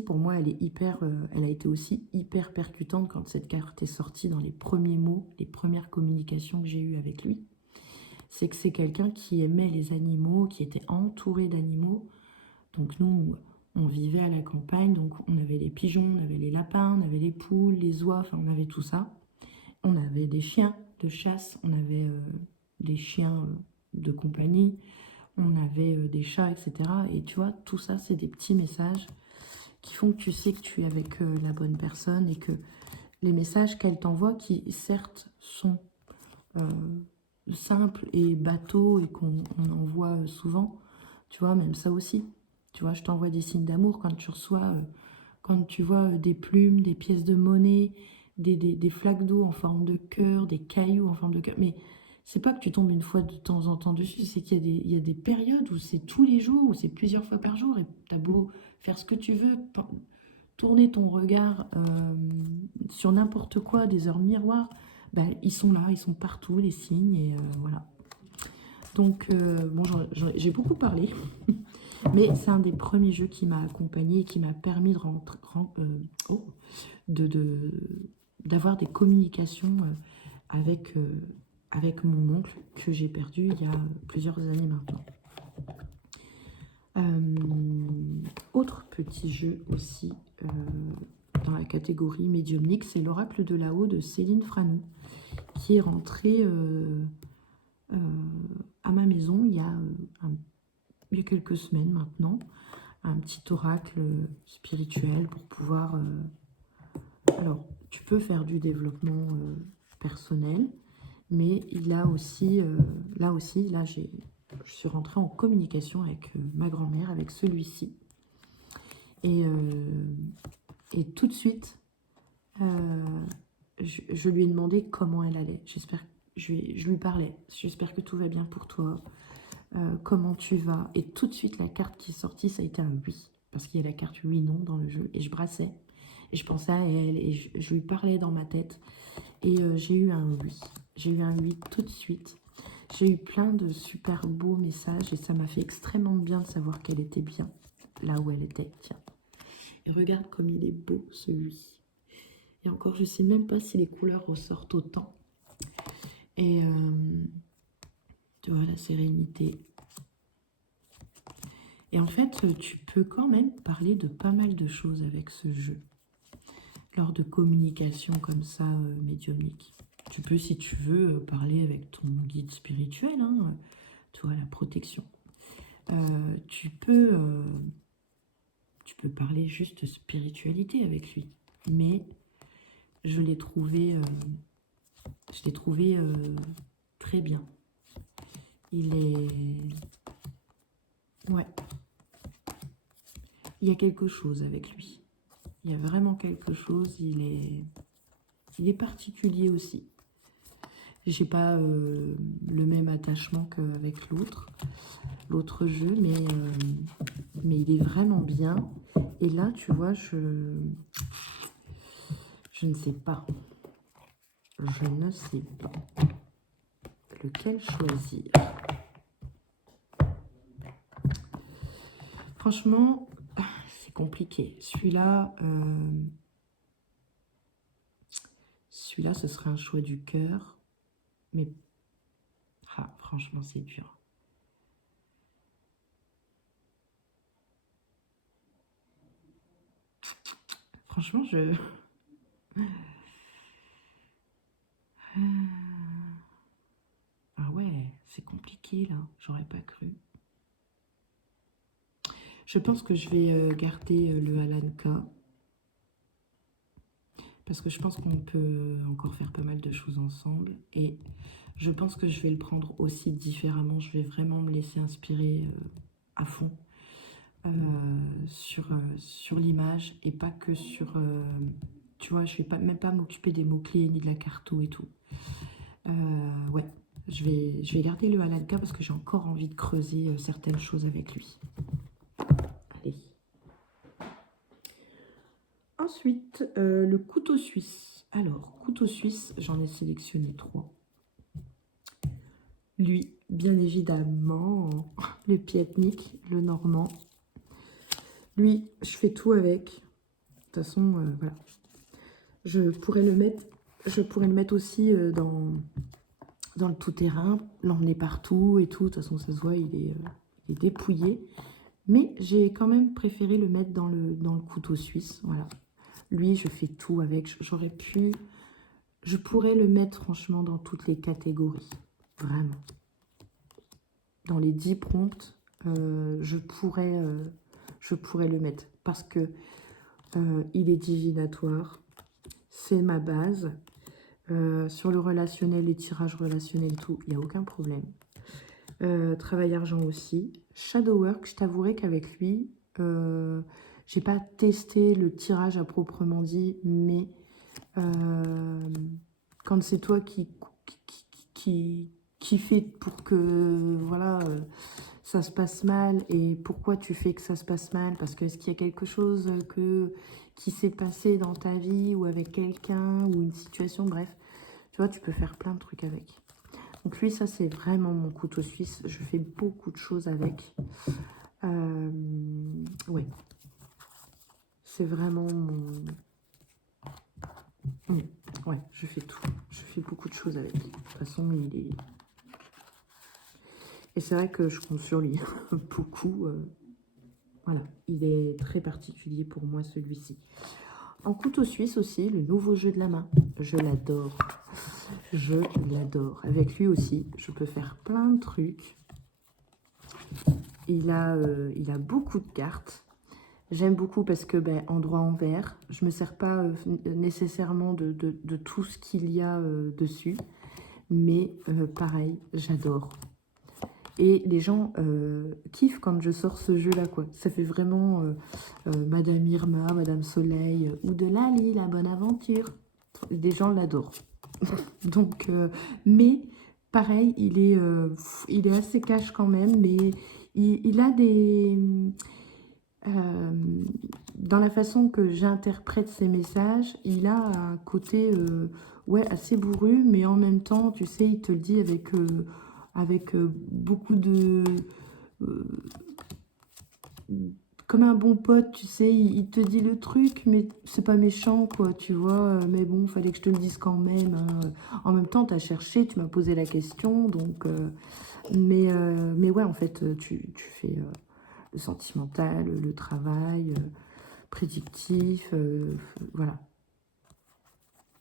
pour moi, elle est hyper, elle a été aussi hyper percutante quand cette carte est sortie dans les premiers mots, les premières communications que j'ai eues avec lui. C'est que c'est quelqu'un qui aimait les animaux, qui était entouré d'animaux. Donc nous, on vivait à la campagne, donc on avait les pigeons, on avait les lapins, on avait les poules, les oies, enfin on avait tout ça. On avait des chiens de chasse, on avait des chiens de compagnie, on avait des chats, etc. Et tu vois, tout ça, c'est des petits messages qui font que tu sais que tu es avec la bonne personne et que les messages qu'elle t'envoie, qui certes sont simple et bateau et qu'on en voit souvent, tu vois, même ça aussi. Tu vois, je t'envoie des signes d'amour quand tu reçois, quand tu vois des plumes, des pièces de monnaie, des flaques d'eau en forme de cœur, des cailloux en forme de cœur. Mais c'est pas que tu tombes une fois de temps en temps dessus, c'est qu'il y a il y a des périodes où c'est tous les jours, où c'est plusieurs fois par jour, et t'as beau faire ce que tu veux, tourner ton regard sur n'importe quoi, des heures miroirs, ben, ils sont là, ils sont partout, les signes, et voilà. Donc, bon, j'ai beaucoup parlé, mais c'est un des premiers jeux qui m'a accompagné et qui m'a permis de d'avoir des communications avec mon oncle que j'ai perdu il y a plusieurs années maintenant. Autre petit jeu aussi dans la catégorie médiumnique, c'est l'Oracle de là-haut de Céline Franou, qui est rentrée à ma maison il y a quelques semaines maintenant. Un petit oracle spirituel pour pouvoir... alors, tu peux faire du développement personnel, mais il a aussi, là, je suis rentrée en communication avec ma grand-mère, avec celui-ci. Et tout de suite, je lui ai demandé comment elle allait. Je lui parlais. J'espère que tout va bien pour toi. Comment tu vas? Et tout de suite, la carte qui est sortie, ça a été un oui. Parce qu'il y a la carte oui-non dans le jeu. Et je brassais. Et je pensais à elle. Et je lui parlais dans ma tête. Et j'ai eu un oui. J'ai eu un oui tout de suite. J'ai eu plein de super beaux messages. Et ça m'a fait extrêmement bien de savoir qu'elle était bien là où elle était. Tiens. Et regarde comme il est beau, ce oui. Et encore, je ne sais même pas si les couleurs ressortent autant. Et tu vois, la sérénité. Et en fait, tu peux quand même parler de pas mal de choses avec ce jeu. Lors de communication comme ça, médiumnique. Tu peux, si tu veux, parler avec ton guide spirituel, hein, tu vois, la protection. Tu peux parler juste spiritualité avec lui. Mais je l'ai trouvé très bien. Il est... Ouais. Il y a quelque chose avec lui. Il y a vraiment quelque chose. Il est particulier aussi. J'ai pas le même attachement qu'avec l'autre jeu, mais il est vraiment bien. Et là, tu vois, je ne sais pas. Je ne sais pas lequel choisir. Franchement, c'est compliqué. Celui-là, ce serait un choix du cœur. Mais franchement, c'est dur. Franchement, ah ouais, c'est compliqué là. J'aurais pas cru. Je pense que je vais garder le Alanka. Parce que je pense qu'on peut encore faire pas mal de choses ensemble. Et je pense que je vais le prendre aussi différemment. Je vais vraiment me laisser inspirer à fond sur l'image et pas que sur... tu vois, je vais même pas m'occuper des mots-clés ni de la carto et tout. Ouais, je vais garder le Alanka parce que j'ai encore envie de creuser certaines choses avec lui. Allez. Ensuite, le couteau suisse. Alors, couteau suisse, j'en ai sélectionné 3. Lui, bien évidemment, le piatnik, le normand. Lui, je fais tout avec. De toute façon, voilà. Je pourrais le mettre aussi dans le tout-terrain, l'emmener partout et tout. De toute façon, ça se voit, il est dépouillé. Mais j'ai quand même préféré le mettre dans le couteau suisse. Voilà. Lui, je fais tout avec. Je pourrais le mettre franchement dans toutes les catégories. Vraiment. Dans les 10 prompts, je pourrais le mettre. Parce que il est divinatoire. C'est ma base. Sur le relationnel, les tirages relationnels, tout, il n'y a aucun problème. Travail argent aussi. Shadow work, je t'avouerai qu'avec lui, j'ai pas testé le tirage à proprement dit, mais quand c'est toi qui fait pour que voilà, ça se passe mal, et pourquoi tu fais que ça se passe mal, parce que est-ce qu'il y a quelque chose qui s'est passé dans ta vie ou avec quelqu'un ou une situation, bref, tu vois, tu peux faire plein de trucs avec. Donc lui, ça c'est vraiment mon couteau suisse, je fais beaucoup de choses avec. Ouais, c'est vraiment mon... Ouais, je fais tout. Je fais beaucoup de choses avec. De toute façon, il est... Et c'est vrai que je compte sur lui beaucoup. Voilà, il est très particulier pour moi, celui-ci. En couteau suisse aussi, le nouveau jeu de la main. Je l'adore. Je l'adore. Avec lui aussi, je peux faire plein de trucs. Il a beaucoup de cartes. J'aime beaucoup parce que, ben, endroit en vert, je ne me sers pas nécessairement de tout ce qu'il y a dessus. Mais pareil, j'adore. Et les gens kiffent quand je sors ce jeu-là, quoi. Ça fait vraiment Madame Irma, Madame Soleil, ou de Lali, la bonne aventure. Des gens l'adorent. Donc, mais pareil, il est assez cash quand même, mais il a des... dans la façon que j'interprète ses messages, il a un côté ouais, assez bourru, mais en même temps, tu sais, il te le dit avec beaucoup de... comme un bon pote, tu sais, il te dit le truc, mais c'est pas méchant, quoi, tu vois. Mais bon, fallait que je te le dise quand même. Hein. En même temps, tu as cherché, tu m'as posé la question, donc... mais ouais, en fait, tu fais le sentimental, le travail, prédictif, voilà.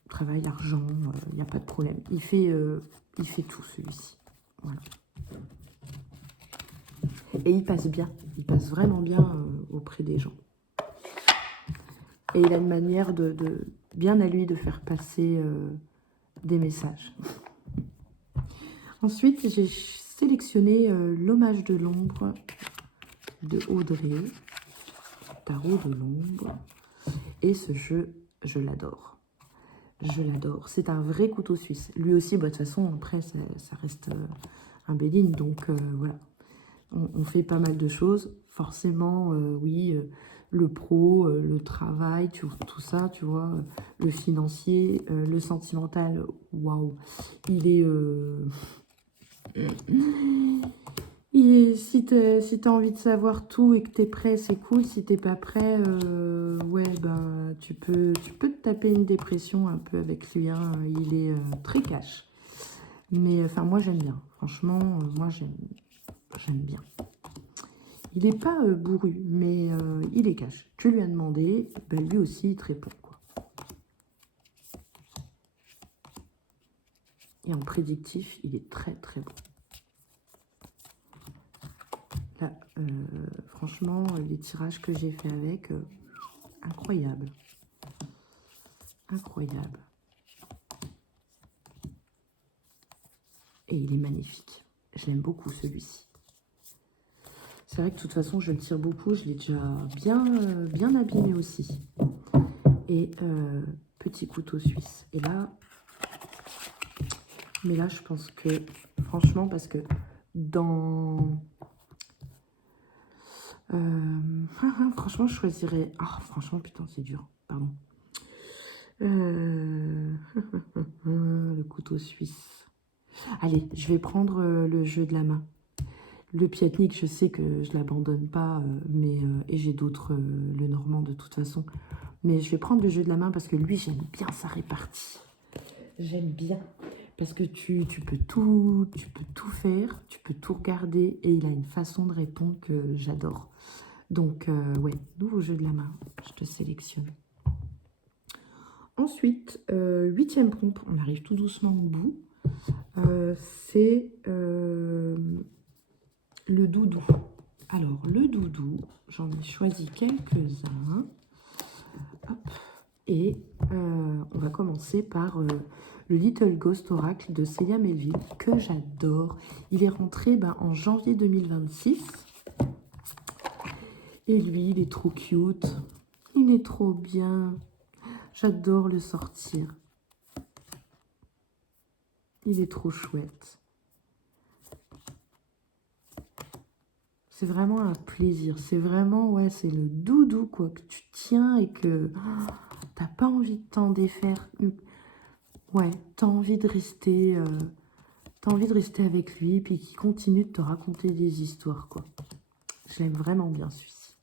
Travail, argent, il n'y a pas de problème. Il fait tout, celui-ci. Voilà. Et il passe bien. Il passe vraiment bien auprès des gens. Et il a une manière bien à lui de faire passer des messages. Ensuite, j'ai sélectionné l'hommage de l'ombre de Audrey. Tarot de l'ombre. Et ce jeu, je l'adore. Je l'adore. C'est un vrai couteau suisse. Lui aussi, bah, de toute façon, après, ça reste un Béline. Donc, voilà. On fait pas mal de choses. Forcément, oui, le pro, le travail, tout ça, tu vois. Le financier, le sentimental, waouh. Il est... si tu as envie de savoir tout et que tu es prêt, c'est cool. Si tu n'es pas prêt, ouais, ben, tu peux te taper une dépression un peu avec lui. Hein. Il est très cash. Mais enfin, moi, j'aime bien. Franchement, moi, j'aime bien. Il n'est pas bourru, mais il est cash. Tu lui as demandé, ben, lui aussi, il te répond. Quoi. Et en prédictif, il est très, très bon. Là, franchement, les tirages que j'ai fait avec, incroyable. Incroyable. Et il est magnifique. Je l'aime beaucoup, celui-ci. C'est vrai que de toute façon, je le tire beaucoup. Je l'ai déjà bien abîmé aussi. Et petit couteau suisse. Et là, mais là, je pense que, franchement, parce que dans... franchement, je choisirais... Ah, franchement, putain, c'est dur. Pardon. Le couteau suisse. Allez, je vais prendre le jeu de la main. Le piatnik, je sais que je l'abandonne pas, et j'ai d'autres, le normand de toute façon. Mais je vais prendre le jeu de la main parce que lui, j'aime bien sa répartie. J'aime bien. Parce que tu peux tout faire, tu peux tout regarder et il a une façon de répondre que j'adore. Donc, ouais, nouveau jeu de la main, je te sélectionne. Ensuite, 8e pompe, on arrive tout doucement au bout. C'est le doudou. Alors, le doudou, j'en ai choisi quelques-uns. Et on va commencer par le Little Ghost Oracle de Célia Melville, que j'adore. Il est rentré en janvier 2026. Et lui, il est trop cute. Il est trop bien. J'adore le sortir. Il est trop chouette. C'est vraiment un plaisir. C'est vraiment, ouais, c'est le doudou, quoi, que tu tiens et que t'as pas envie de t'en défaire. Ouais, t'as envie de rester, avec lui, puis qu'il continue de te raconter des histoires, quoi. Je l'aime vraiment bien, celui-ci.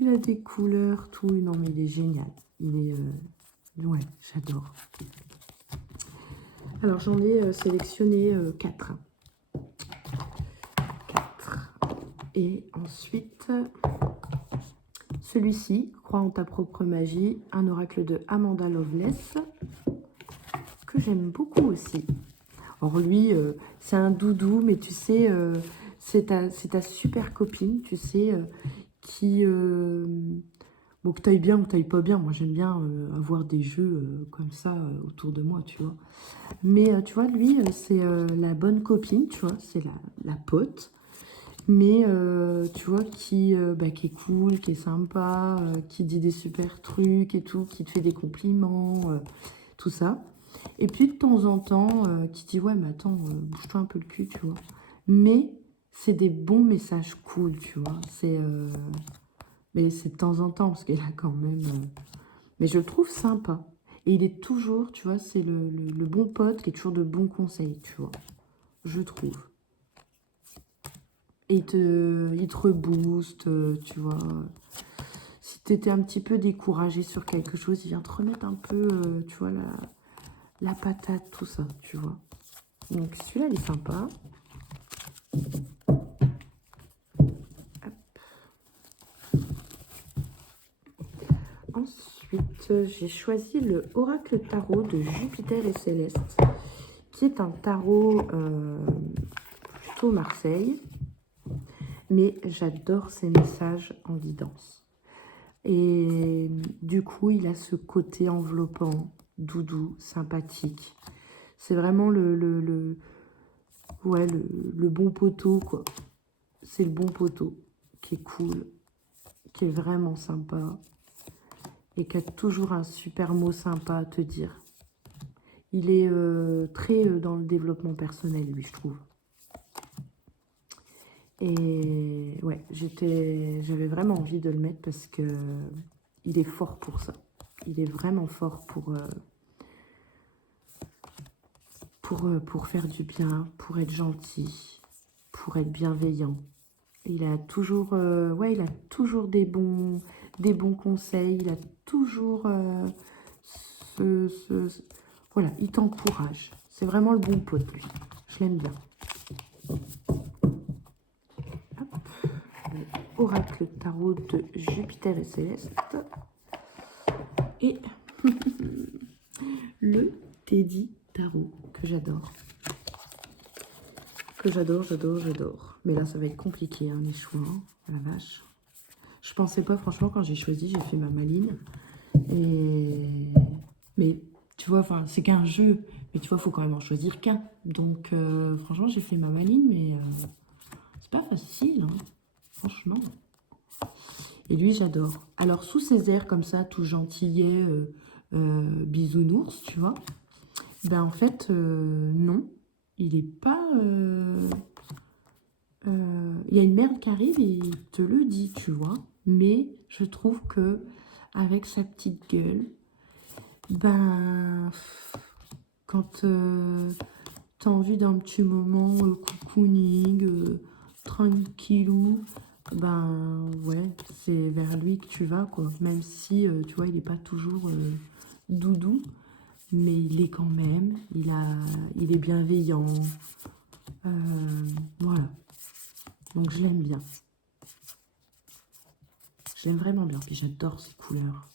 Il a des couleurs, tout. Non, mais il est génial. Il est... ouais, j'adore. Alors, j'en ai sélectionné 4. 4. Et ensuite, celui-ci, Crois en ta propre magie, un oracle de Amanda Loveless, que j'aime beaucoup aussi. Alors lui, c'est un doudou, mais tu sais, c'est ta super copine, tu sais, qui... bon, que t'ailles bien ou que t'ailles pas bien. Moi, j'aime bien avoir des jeux comme ça autour de moi, tu vois. Mais tu vois, lui, c'est la bonne copine, tu vois, c'est la pote. Mais tu vois, qui est cool, qui est sympa, qui dit des super trucs et tout, qui te fait des compliments, tout ça. Et puis de temps en temps, qui dit ouais, mais attends, bouge-toi un peu le cul, tu vois. Mais c'est des bons messages cool, tu vois. Mais c'est de temps en temps, parce qu'il a quand même... mais je le trouve sympa. Et il est toujours, tu vois, c'est le bon pote qui est toujours de bons conseils, tu vois. Je trouve. Et il te rebooste, tu vois. Si tu étais un petit peu découragé sur quelque chose, il vient te remettre un peu, tu vois, la patate, tout ça, tu vois. Donc celui-là, il est sympa. Hop. Ensuite, j'ai choisi le Oracle Tarot de Jupiter et Céleste, qui est un tarot plutôt Marseille. Mais j'adore ces messages en guidance. Et du coup, il a ce côté enveloppant, doudou, sympathique. C'est vraiment le bon poteau, quoi. C'est le bon poteau qui est cool, qui est vraiment sympa et qui a toujours un super mot sympa à te dire. Il est très dans le développement personnel, lui, je trouve. Et ouais, j'avais vraiment envie de le mettre parce que il est fort pour ça. Il est vraiment fort pour faire du bien, pour être gentil, pour être bienveillant. Il a toujours, ouais, il a toujours des bons conseils. Il a toujours voilà, il t'encourage. C'est vraiment le bon pote, lui. Je l'aime bien. Oracle Tarot de Jupiter et Céleste. Et le Teddy Tarot, que j'adore. Que j'adore. Mais là, ça va être compliqué, hein, les choix. Hein, la vache. Je pensais pas, franchement, quand j'ai choisi, j'ai fait ma maline. Mais, tu vois, enfin, c'est qu'un jeu. Mais tu vois, il faut quand même en choisir qu'un. Donc, franchement, j'ai fait ma maline, mais c'est pas facile, hein, franchement. Et lui, j'adore. Alors, sous ses airs comme ça, tout gentillet, bisounours, tu vois, ben en fait, non. Il est pas... il y a une merde qui arrive et il te le dit, tu vois. Mais je trouve que avec sa petite gueule, ben... quand t'as envie d'un petit moment cocooning, tranquillou, ben ouais, c'est vers lui que tu vas, quoi. Même si, tu vois, il n'est pas toujours doudou, mais il est quand même, il est bienveillant. Voilà. Donc je l'aime bien. Je l'aime vraiment bien. Puis j'adore ses couleurs.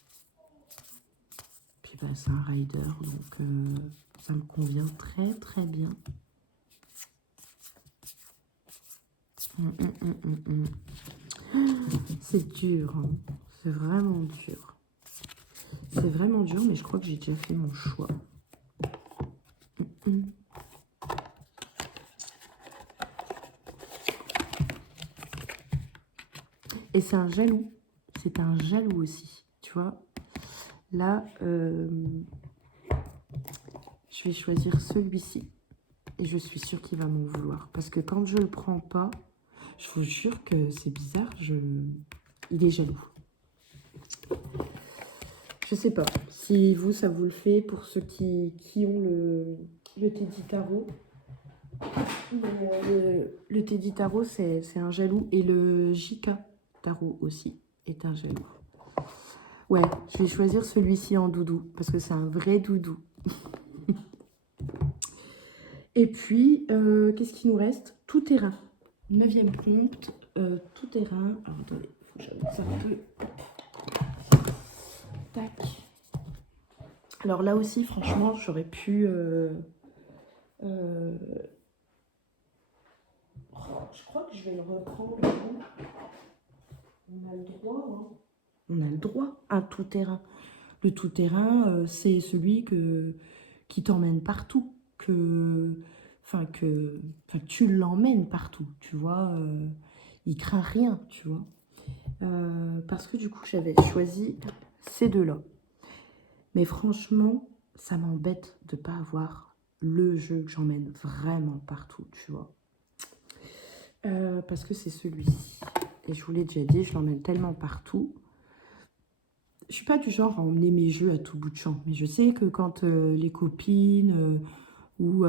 Puis bah, c'est un rider, donc ça me convient très très bien. C'est dur, hein. C'est vraiment dur. C'est vraiment dur, mais je crois que j'ai déjà fait mon choix. Et c'est un jaloux. C'est un jaloux aussi, tu vois. Là, je vais choisir celui-ci. Et je suis sûre qu'il va m'en vouloir. Parce que quand je le prends pas, je vous jure que c'est bizarre. Il est jaloux. Je sais pas si vous, ça vous le fait pour ceux qui ont le Teddy Tarot. Le Teddy Tarot, c'est un jaloux. Et le JK Tarot aussi est un jaloux. Ouais, je vais choisir celui-ci en doudou. Parce que c'est un vrai doudou. Et puis, qu'est-ce qu'il nous reste? Tout terrain. 9e prompt, tout terrain. Alors, attendez, faut que j'avoue ça un peu. Tac. Alors là aussi, franchement, j'aurais pu... je crois que je vais le reprendre. On a le droit, hein. On a le droit à tout terrain. Le tout terrain, c'est celui qui t'emmène partout. Que tu l'emmènes partout, tu vois. Il craint rien, tu vois. Parce que du coup, j'avais choisi ces deux-là. Mais franchement, ça m'embête de ne pas avoir le jeu que j'emmène vraiment partout, tu vois. Parce que c'est celui-ci. Et je vous l'ai déjà dit, je l'emmène tellement partout. Je suis pas du genre à emmener mes jeux à tout bout de champ. Mais je sais que quand les copines ou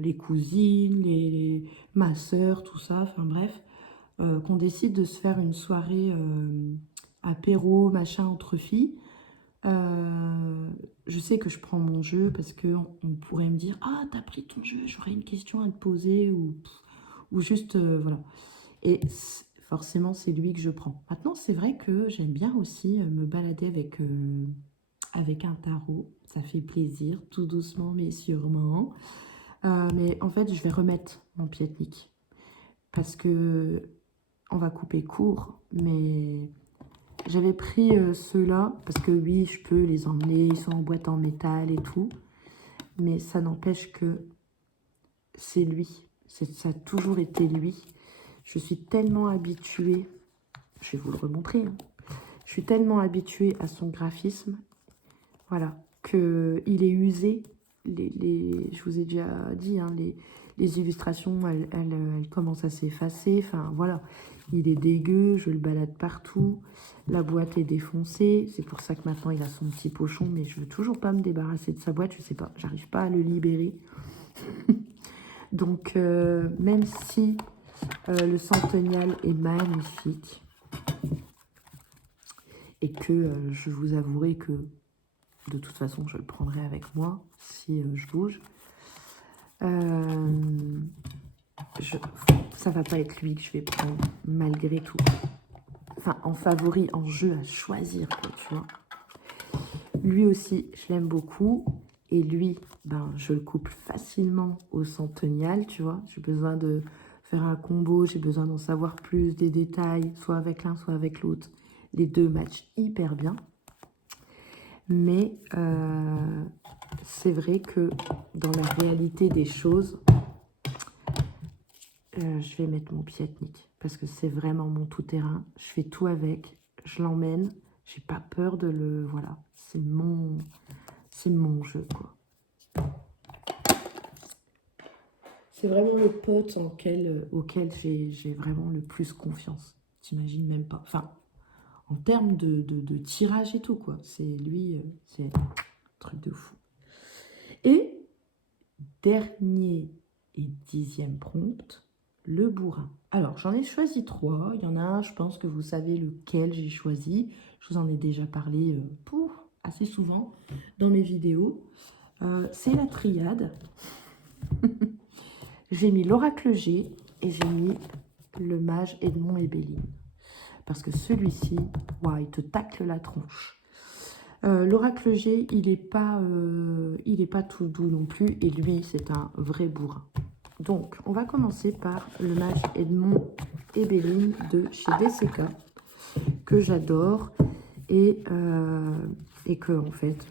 les cousines, ma soeur, tout ça, enfin bref, qu'on décide de se faire une soirée apéro, machin, entre filles, je sais que je prends mon jeu parce qu'on pourrait me dire « Ah, t'as pris ton jeu, j'aurais une question à te poser » ou juste, voilà. Et forcément, c'est lui que je prends. Maintenant, c'est vrai que j'aime bien aussi me balader avec un tarot. Ça fait plaisir, tout doucement mais sûrement. Mais en fait, je vais remettre mon pied-de-nique. Parce que on va couper court, mais j'avais pris ceux-là, parce que oui, je peux les emmener, ils sont en boîte en métal et tout. Mais ça n'empêche que c'est lui. Ça a toujours été lui. Je suis tellement habituée, je vais vous le remontrer, hein. Je suis tellement habituée à son graphisme, voilà, qu'il est usé. Je vous ai déjà dit, hein, les illustrations, elles commencent à s'effacer. Enfin, voilà, il est dégueu, je le balade partout. La boîte est défoncée. C'est pour ça que maintenant, il a son petit pochon. Mais je veux toujours pas me débarrasser de sa boîte. Je sais pas, j'arrive pas à le libérer. Donc, même si le centennial est magnifique et que je vous avouerai que de toute façon, je le prendrai avec moi si je bouge. Ça va pas être lui que je vais prendre, malgré tout. Enfin, en favori, en jeu à choisir, quoi, tu vois. Lui aussi, je l'aime beaucoup. Et lui, ben, je le couple facilement au centennial, tu vois. J'ai besoin de faire un combo, j'ai besoin d'en savoir plus, des détails, soit avec l'un, soit avec l'autre. Les deux matchent hyper bien. Mais c'est vrai que dans la réalité des choses, je vais mettre mon pied-de-nique parce que c'est vraiment mon tout-terrain. Je fais tout avec, je l'emmène, j'ai pas peur de le... Voilà, c'est mon jeu, quoi. C'est vraiment le pote auquel j'ai vraiment le plus confiance. T'imagines même pas. Enfin, en termes de tirage et tout, quoi. C'est lui, c'est un truc de fou. Et dernier et 10e prompt, le bourrin. Alors, j'en ai choisi 3. Il y en a un, je pense que vous savez lequel j'ai choisi. Je vous en ai déjà parlé assez souvent dans mes vidéos. C'est la triade. J'ai mis l'oracle G et j'ai mis le mage Edmond et Béline. Parce que celui-ci, wow, il te tacle la tronche. L'oracle G, il est pas tout doux non plus. Et lui, c'est un vrai bourrin. Donc, on va commencer par le mage Edmond Ebelin de chez DCK, que j'adore et que, en fait,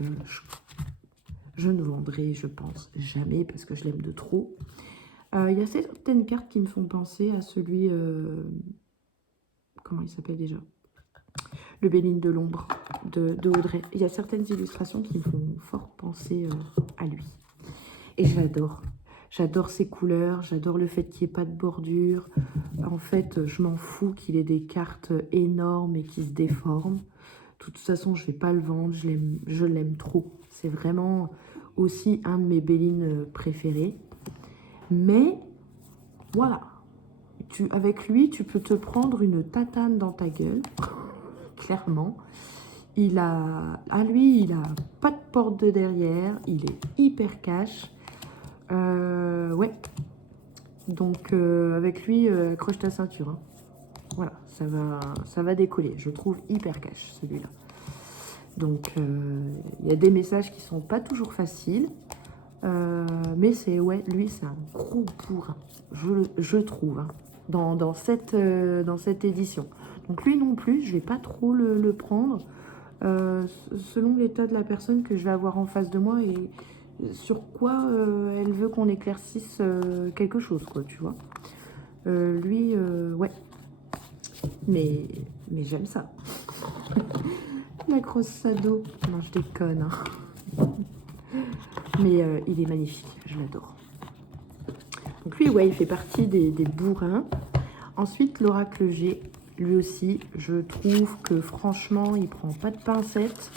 je ne vendrai, je pense, jamais parce que je l'aime de trop. Il y a certaines cartes qui me font penser à celui... comment il s'appelle déjà? Le Béline de l'ombre de Audrey. Il y a certaines illustrations qui me font fort penser à lui. Et je l'adore. J'adore ses couleurs, j'adore le fait qu'il n'y ait pas de bordure. En fait, je m'en fous qu'il ait des cartes énormes et qui se déforment. De toute façon, je ne vais pas le vendre, je l'aime trop. C'est vraiment aussi un de mes Bélines préférés. Mais, voilà. Avec lui, tu peux te prendre une tatane dans ta gueule, clairement. Il a pas de porte de derrière, il est hyper cash. Ouais. Donc, avec lui, accroche ta ceinture. Hein. Voilà, ça va décoller. Je trouve hyper cash, celui-là. Donc, il y a des messages qui sont pas toujours faciles. Mais ouais, lui, c'est un gros bourrin, je trouve, hein, dans cette édition. Donc, lui non plus, je vais pas trop le prendre. Selon l'état de la personne que je vais avoir en face de moi et sur quoi elle veut qu'on éclaircisse quelque chose, quoi, tu vois. Lui, ouais. Mais j'aime ça. La grosse sado. Non, je déconne. Hein. Mais il est magnifique, je l'adore. Donc lui, ouais, il fait partie des bourrins. Ensuite, l'oracle G, lui aussi, je trouve que franchement, il prend pas de pincettes.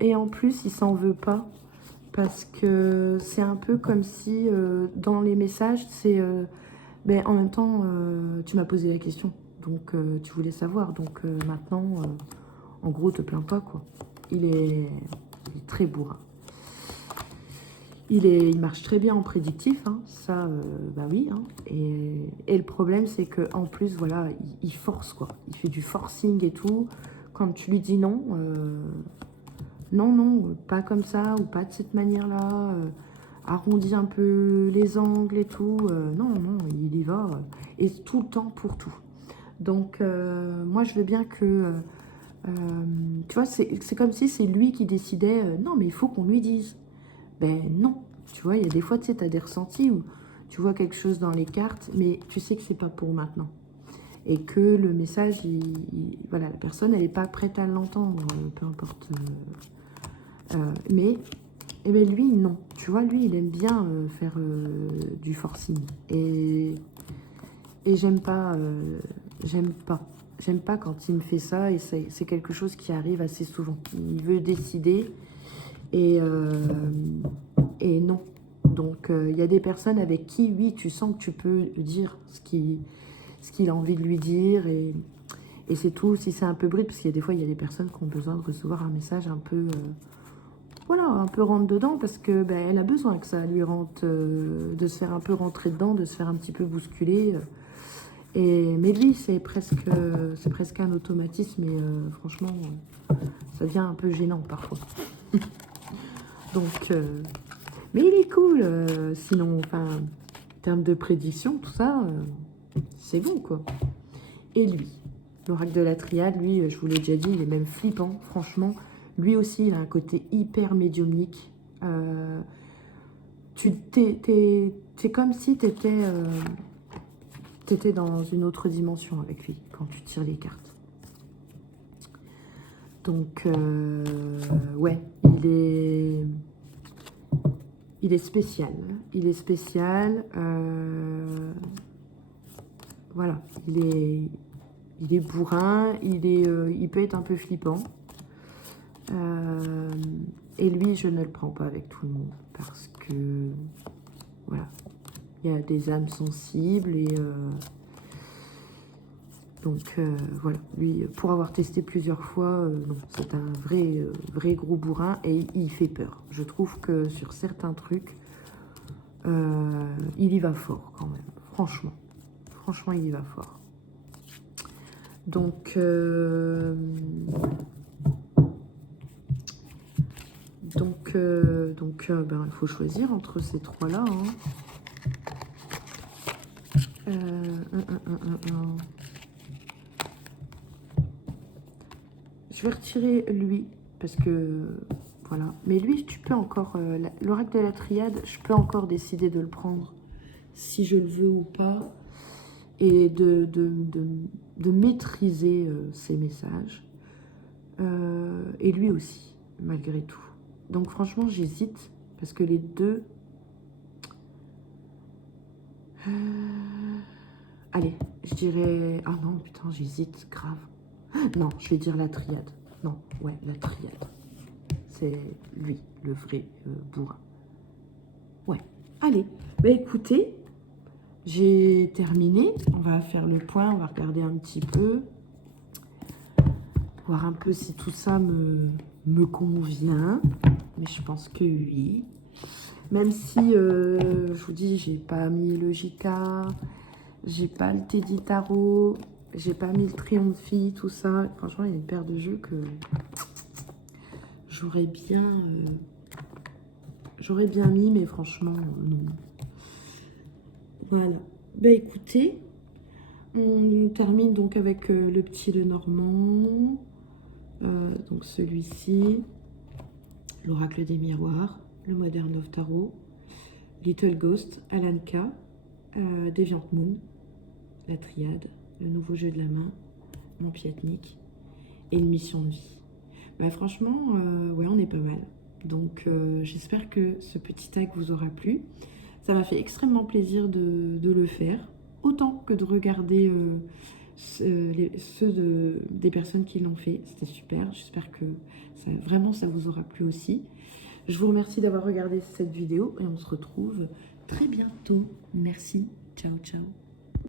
Et en plus, il s'en veut pas. Parce que c'est un peu comme si, dans les messages, c'est... ben, en même temps, tu m'as posé la question. Donc, tu voulais savoir. Donc, maintenant, en gros, te plains pas, quoi. Il est très bourrin. Il marche très bien en prédictif, hein, ça, bah oui. Hein, et le problème, c'est qu'en plus, voilà, il force, quoi. Il fait du forcing et tout. Quand tu lui dis non, non, pas comme ça, ou pas de cette manière-là, arrondis un peu les angles et tout. Non, il y va. Et tout le temps pour tout. Donc, moi, je veux bien que... tu vois, c'est comme si c'est lui qui décidait, non, mais il faut qu'on lui dise. Ben non, tu vois, il y a des fois, tu sais, tu as des ressentis où tu vois quelque chose dans les cartes, mais tu sais que c'est pas pour maintenant. Et que le message, voilà, la personne, elle n'est pas prête à l'entendre, peu importe. Mais eh ben lui, non. Tu vois, lui, il aime bien faire du forcing. Et j'aime pas, j'aime pas. J'aime pas quand il me fait ça, et c'est quelque chose qui arrive assez souvent. Il veut décider, et non. Donc, il y a des personnes avec qui, oui, tu sens que tu peux dire ce qu'il a envie de lui dire, et c'est tout. Si c'est un peu bride, parce qu'il y a des fois, il y a des personnes qui ont besoin de recevoir un message un peu... voilà, un peu rentre dedans, parce que ben, elle a besoin que ça lui rentre, de se faire un peu rentrer dedans, de se faire un petit peu bousculer. Mais lui, c'est presque un automatisme, et franchement, ça devient un peu gênant parfois. Donc, mais il est cool, sinon, enfin, en termes de prédiction, tout ça, c'est bon, quoi. Et lui, l'oracle de la triade, lui, je vous l'ai déjà dit, il est même flippant, franchement. Lui aussi, il a un côté hyper médiumnique. C'est comme si tu étais dans une autre dimension avec lui, quand tu tires les cartes. Donc, ouais, il est spécial. Il est spécial. Voilà, il est bourrin, il peut être un peu flippant. Et lui, je ne le prends pas avec tout le monde parce que, voilà, il y a des âmes sensibles et donc voilà, lui, pour avoir testé plusieurs fois, non, c'est un vrai gros bourrin et il fait peur. Je trouve que sur certains trucs, il y va fort quand même, franchement. Franchement, il y va fort. Donc, ben, il faut choisir entre ces trois-là. Hein. Je vais retirer lui, parce que, voilà. Mais lui, tu peux encore, l'oracle de la triade, je peux encore décider de le prendre, si je le veux ou pas, et de maîtriser ses messages. Et lui aussi, malgré tout. Donc franchement, j'hésite, parce que les deux... allez, je dirais... Ah non, putain, j'hésite, grave. Non, je vais dire la triade. Non, ouais, la triade. C'est lui, le vrai bourrin. Ouais, allez. Bah écoutez, j'ai terminé. On va faire le point, on va regarder un petit peu. Voir un peu si tout ça me convient. Mais je pense que oui. Même si, je vous dis, j'ai pas mis le JK, j'ai pas le Teddy Tarot, j'ai pas mis le Triomphie, tout ça. Franchement, il y a une paire de jeux que j'aurais bien mis, mais franchement, non. Voilà. Bah écoutez, on termine donc avec le petit Lenormand. Donc celui-ci, l'Oracle des Miroirs, le Modern of Tarot, Little Ghost, Alanka, Deviant Moon, la Triade, le nouveau jeu de la main, mon Piatnik et une mission de vie. Bah franchement, ouais, on est pas mal. Donc j'espère que ce petit tag vous aura plu. Ça m'a fait extrêmement plaisir de le faire, autant que de regarder ceux des personnes qui l'ont fait. C'était super. J'espère que vraiment ça vous aura plu aussi. Je vous remercie d'avoir regardé cette vidéo et on se retrouve très bientôt. Merci. Ciao, ciao.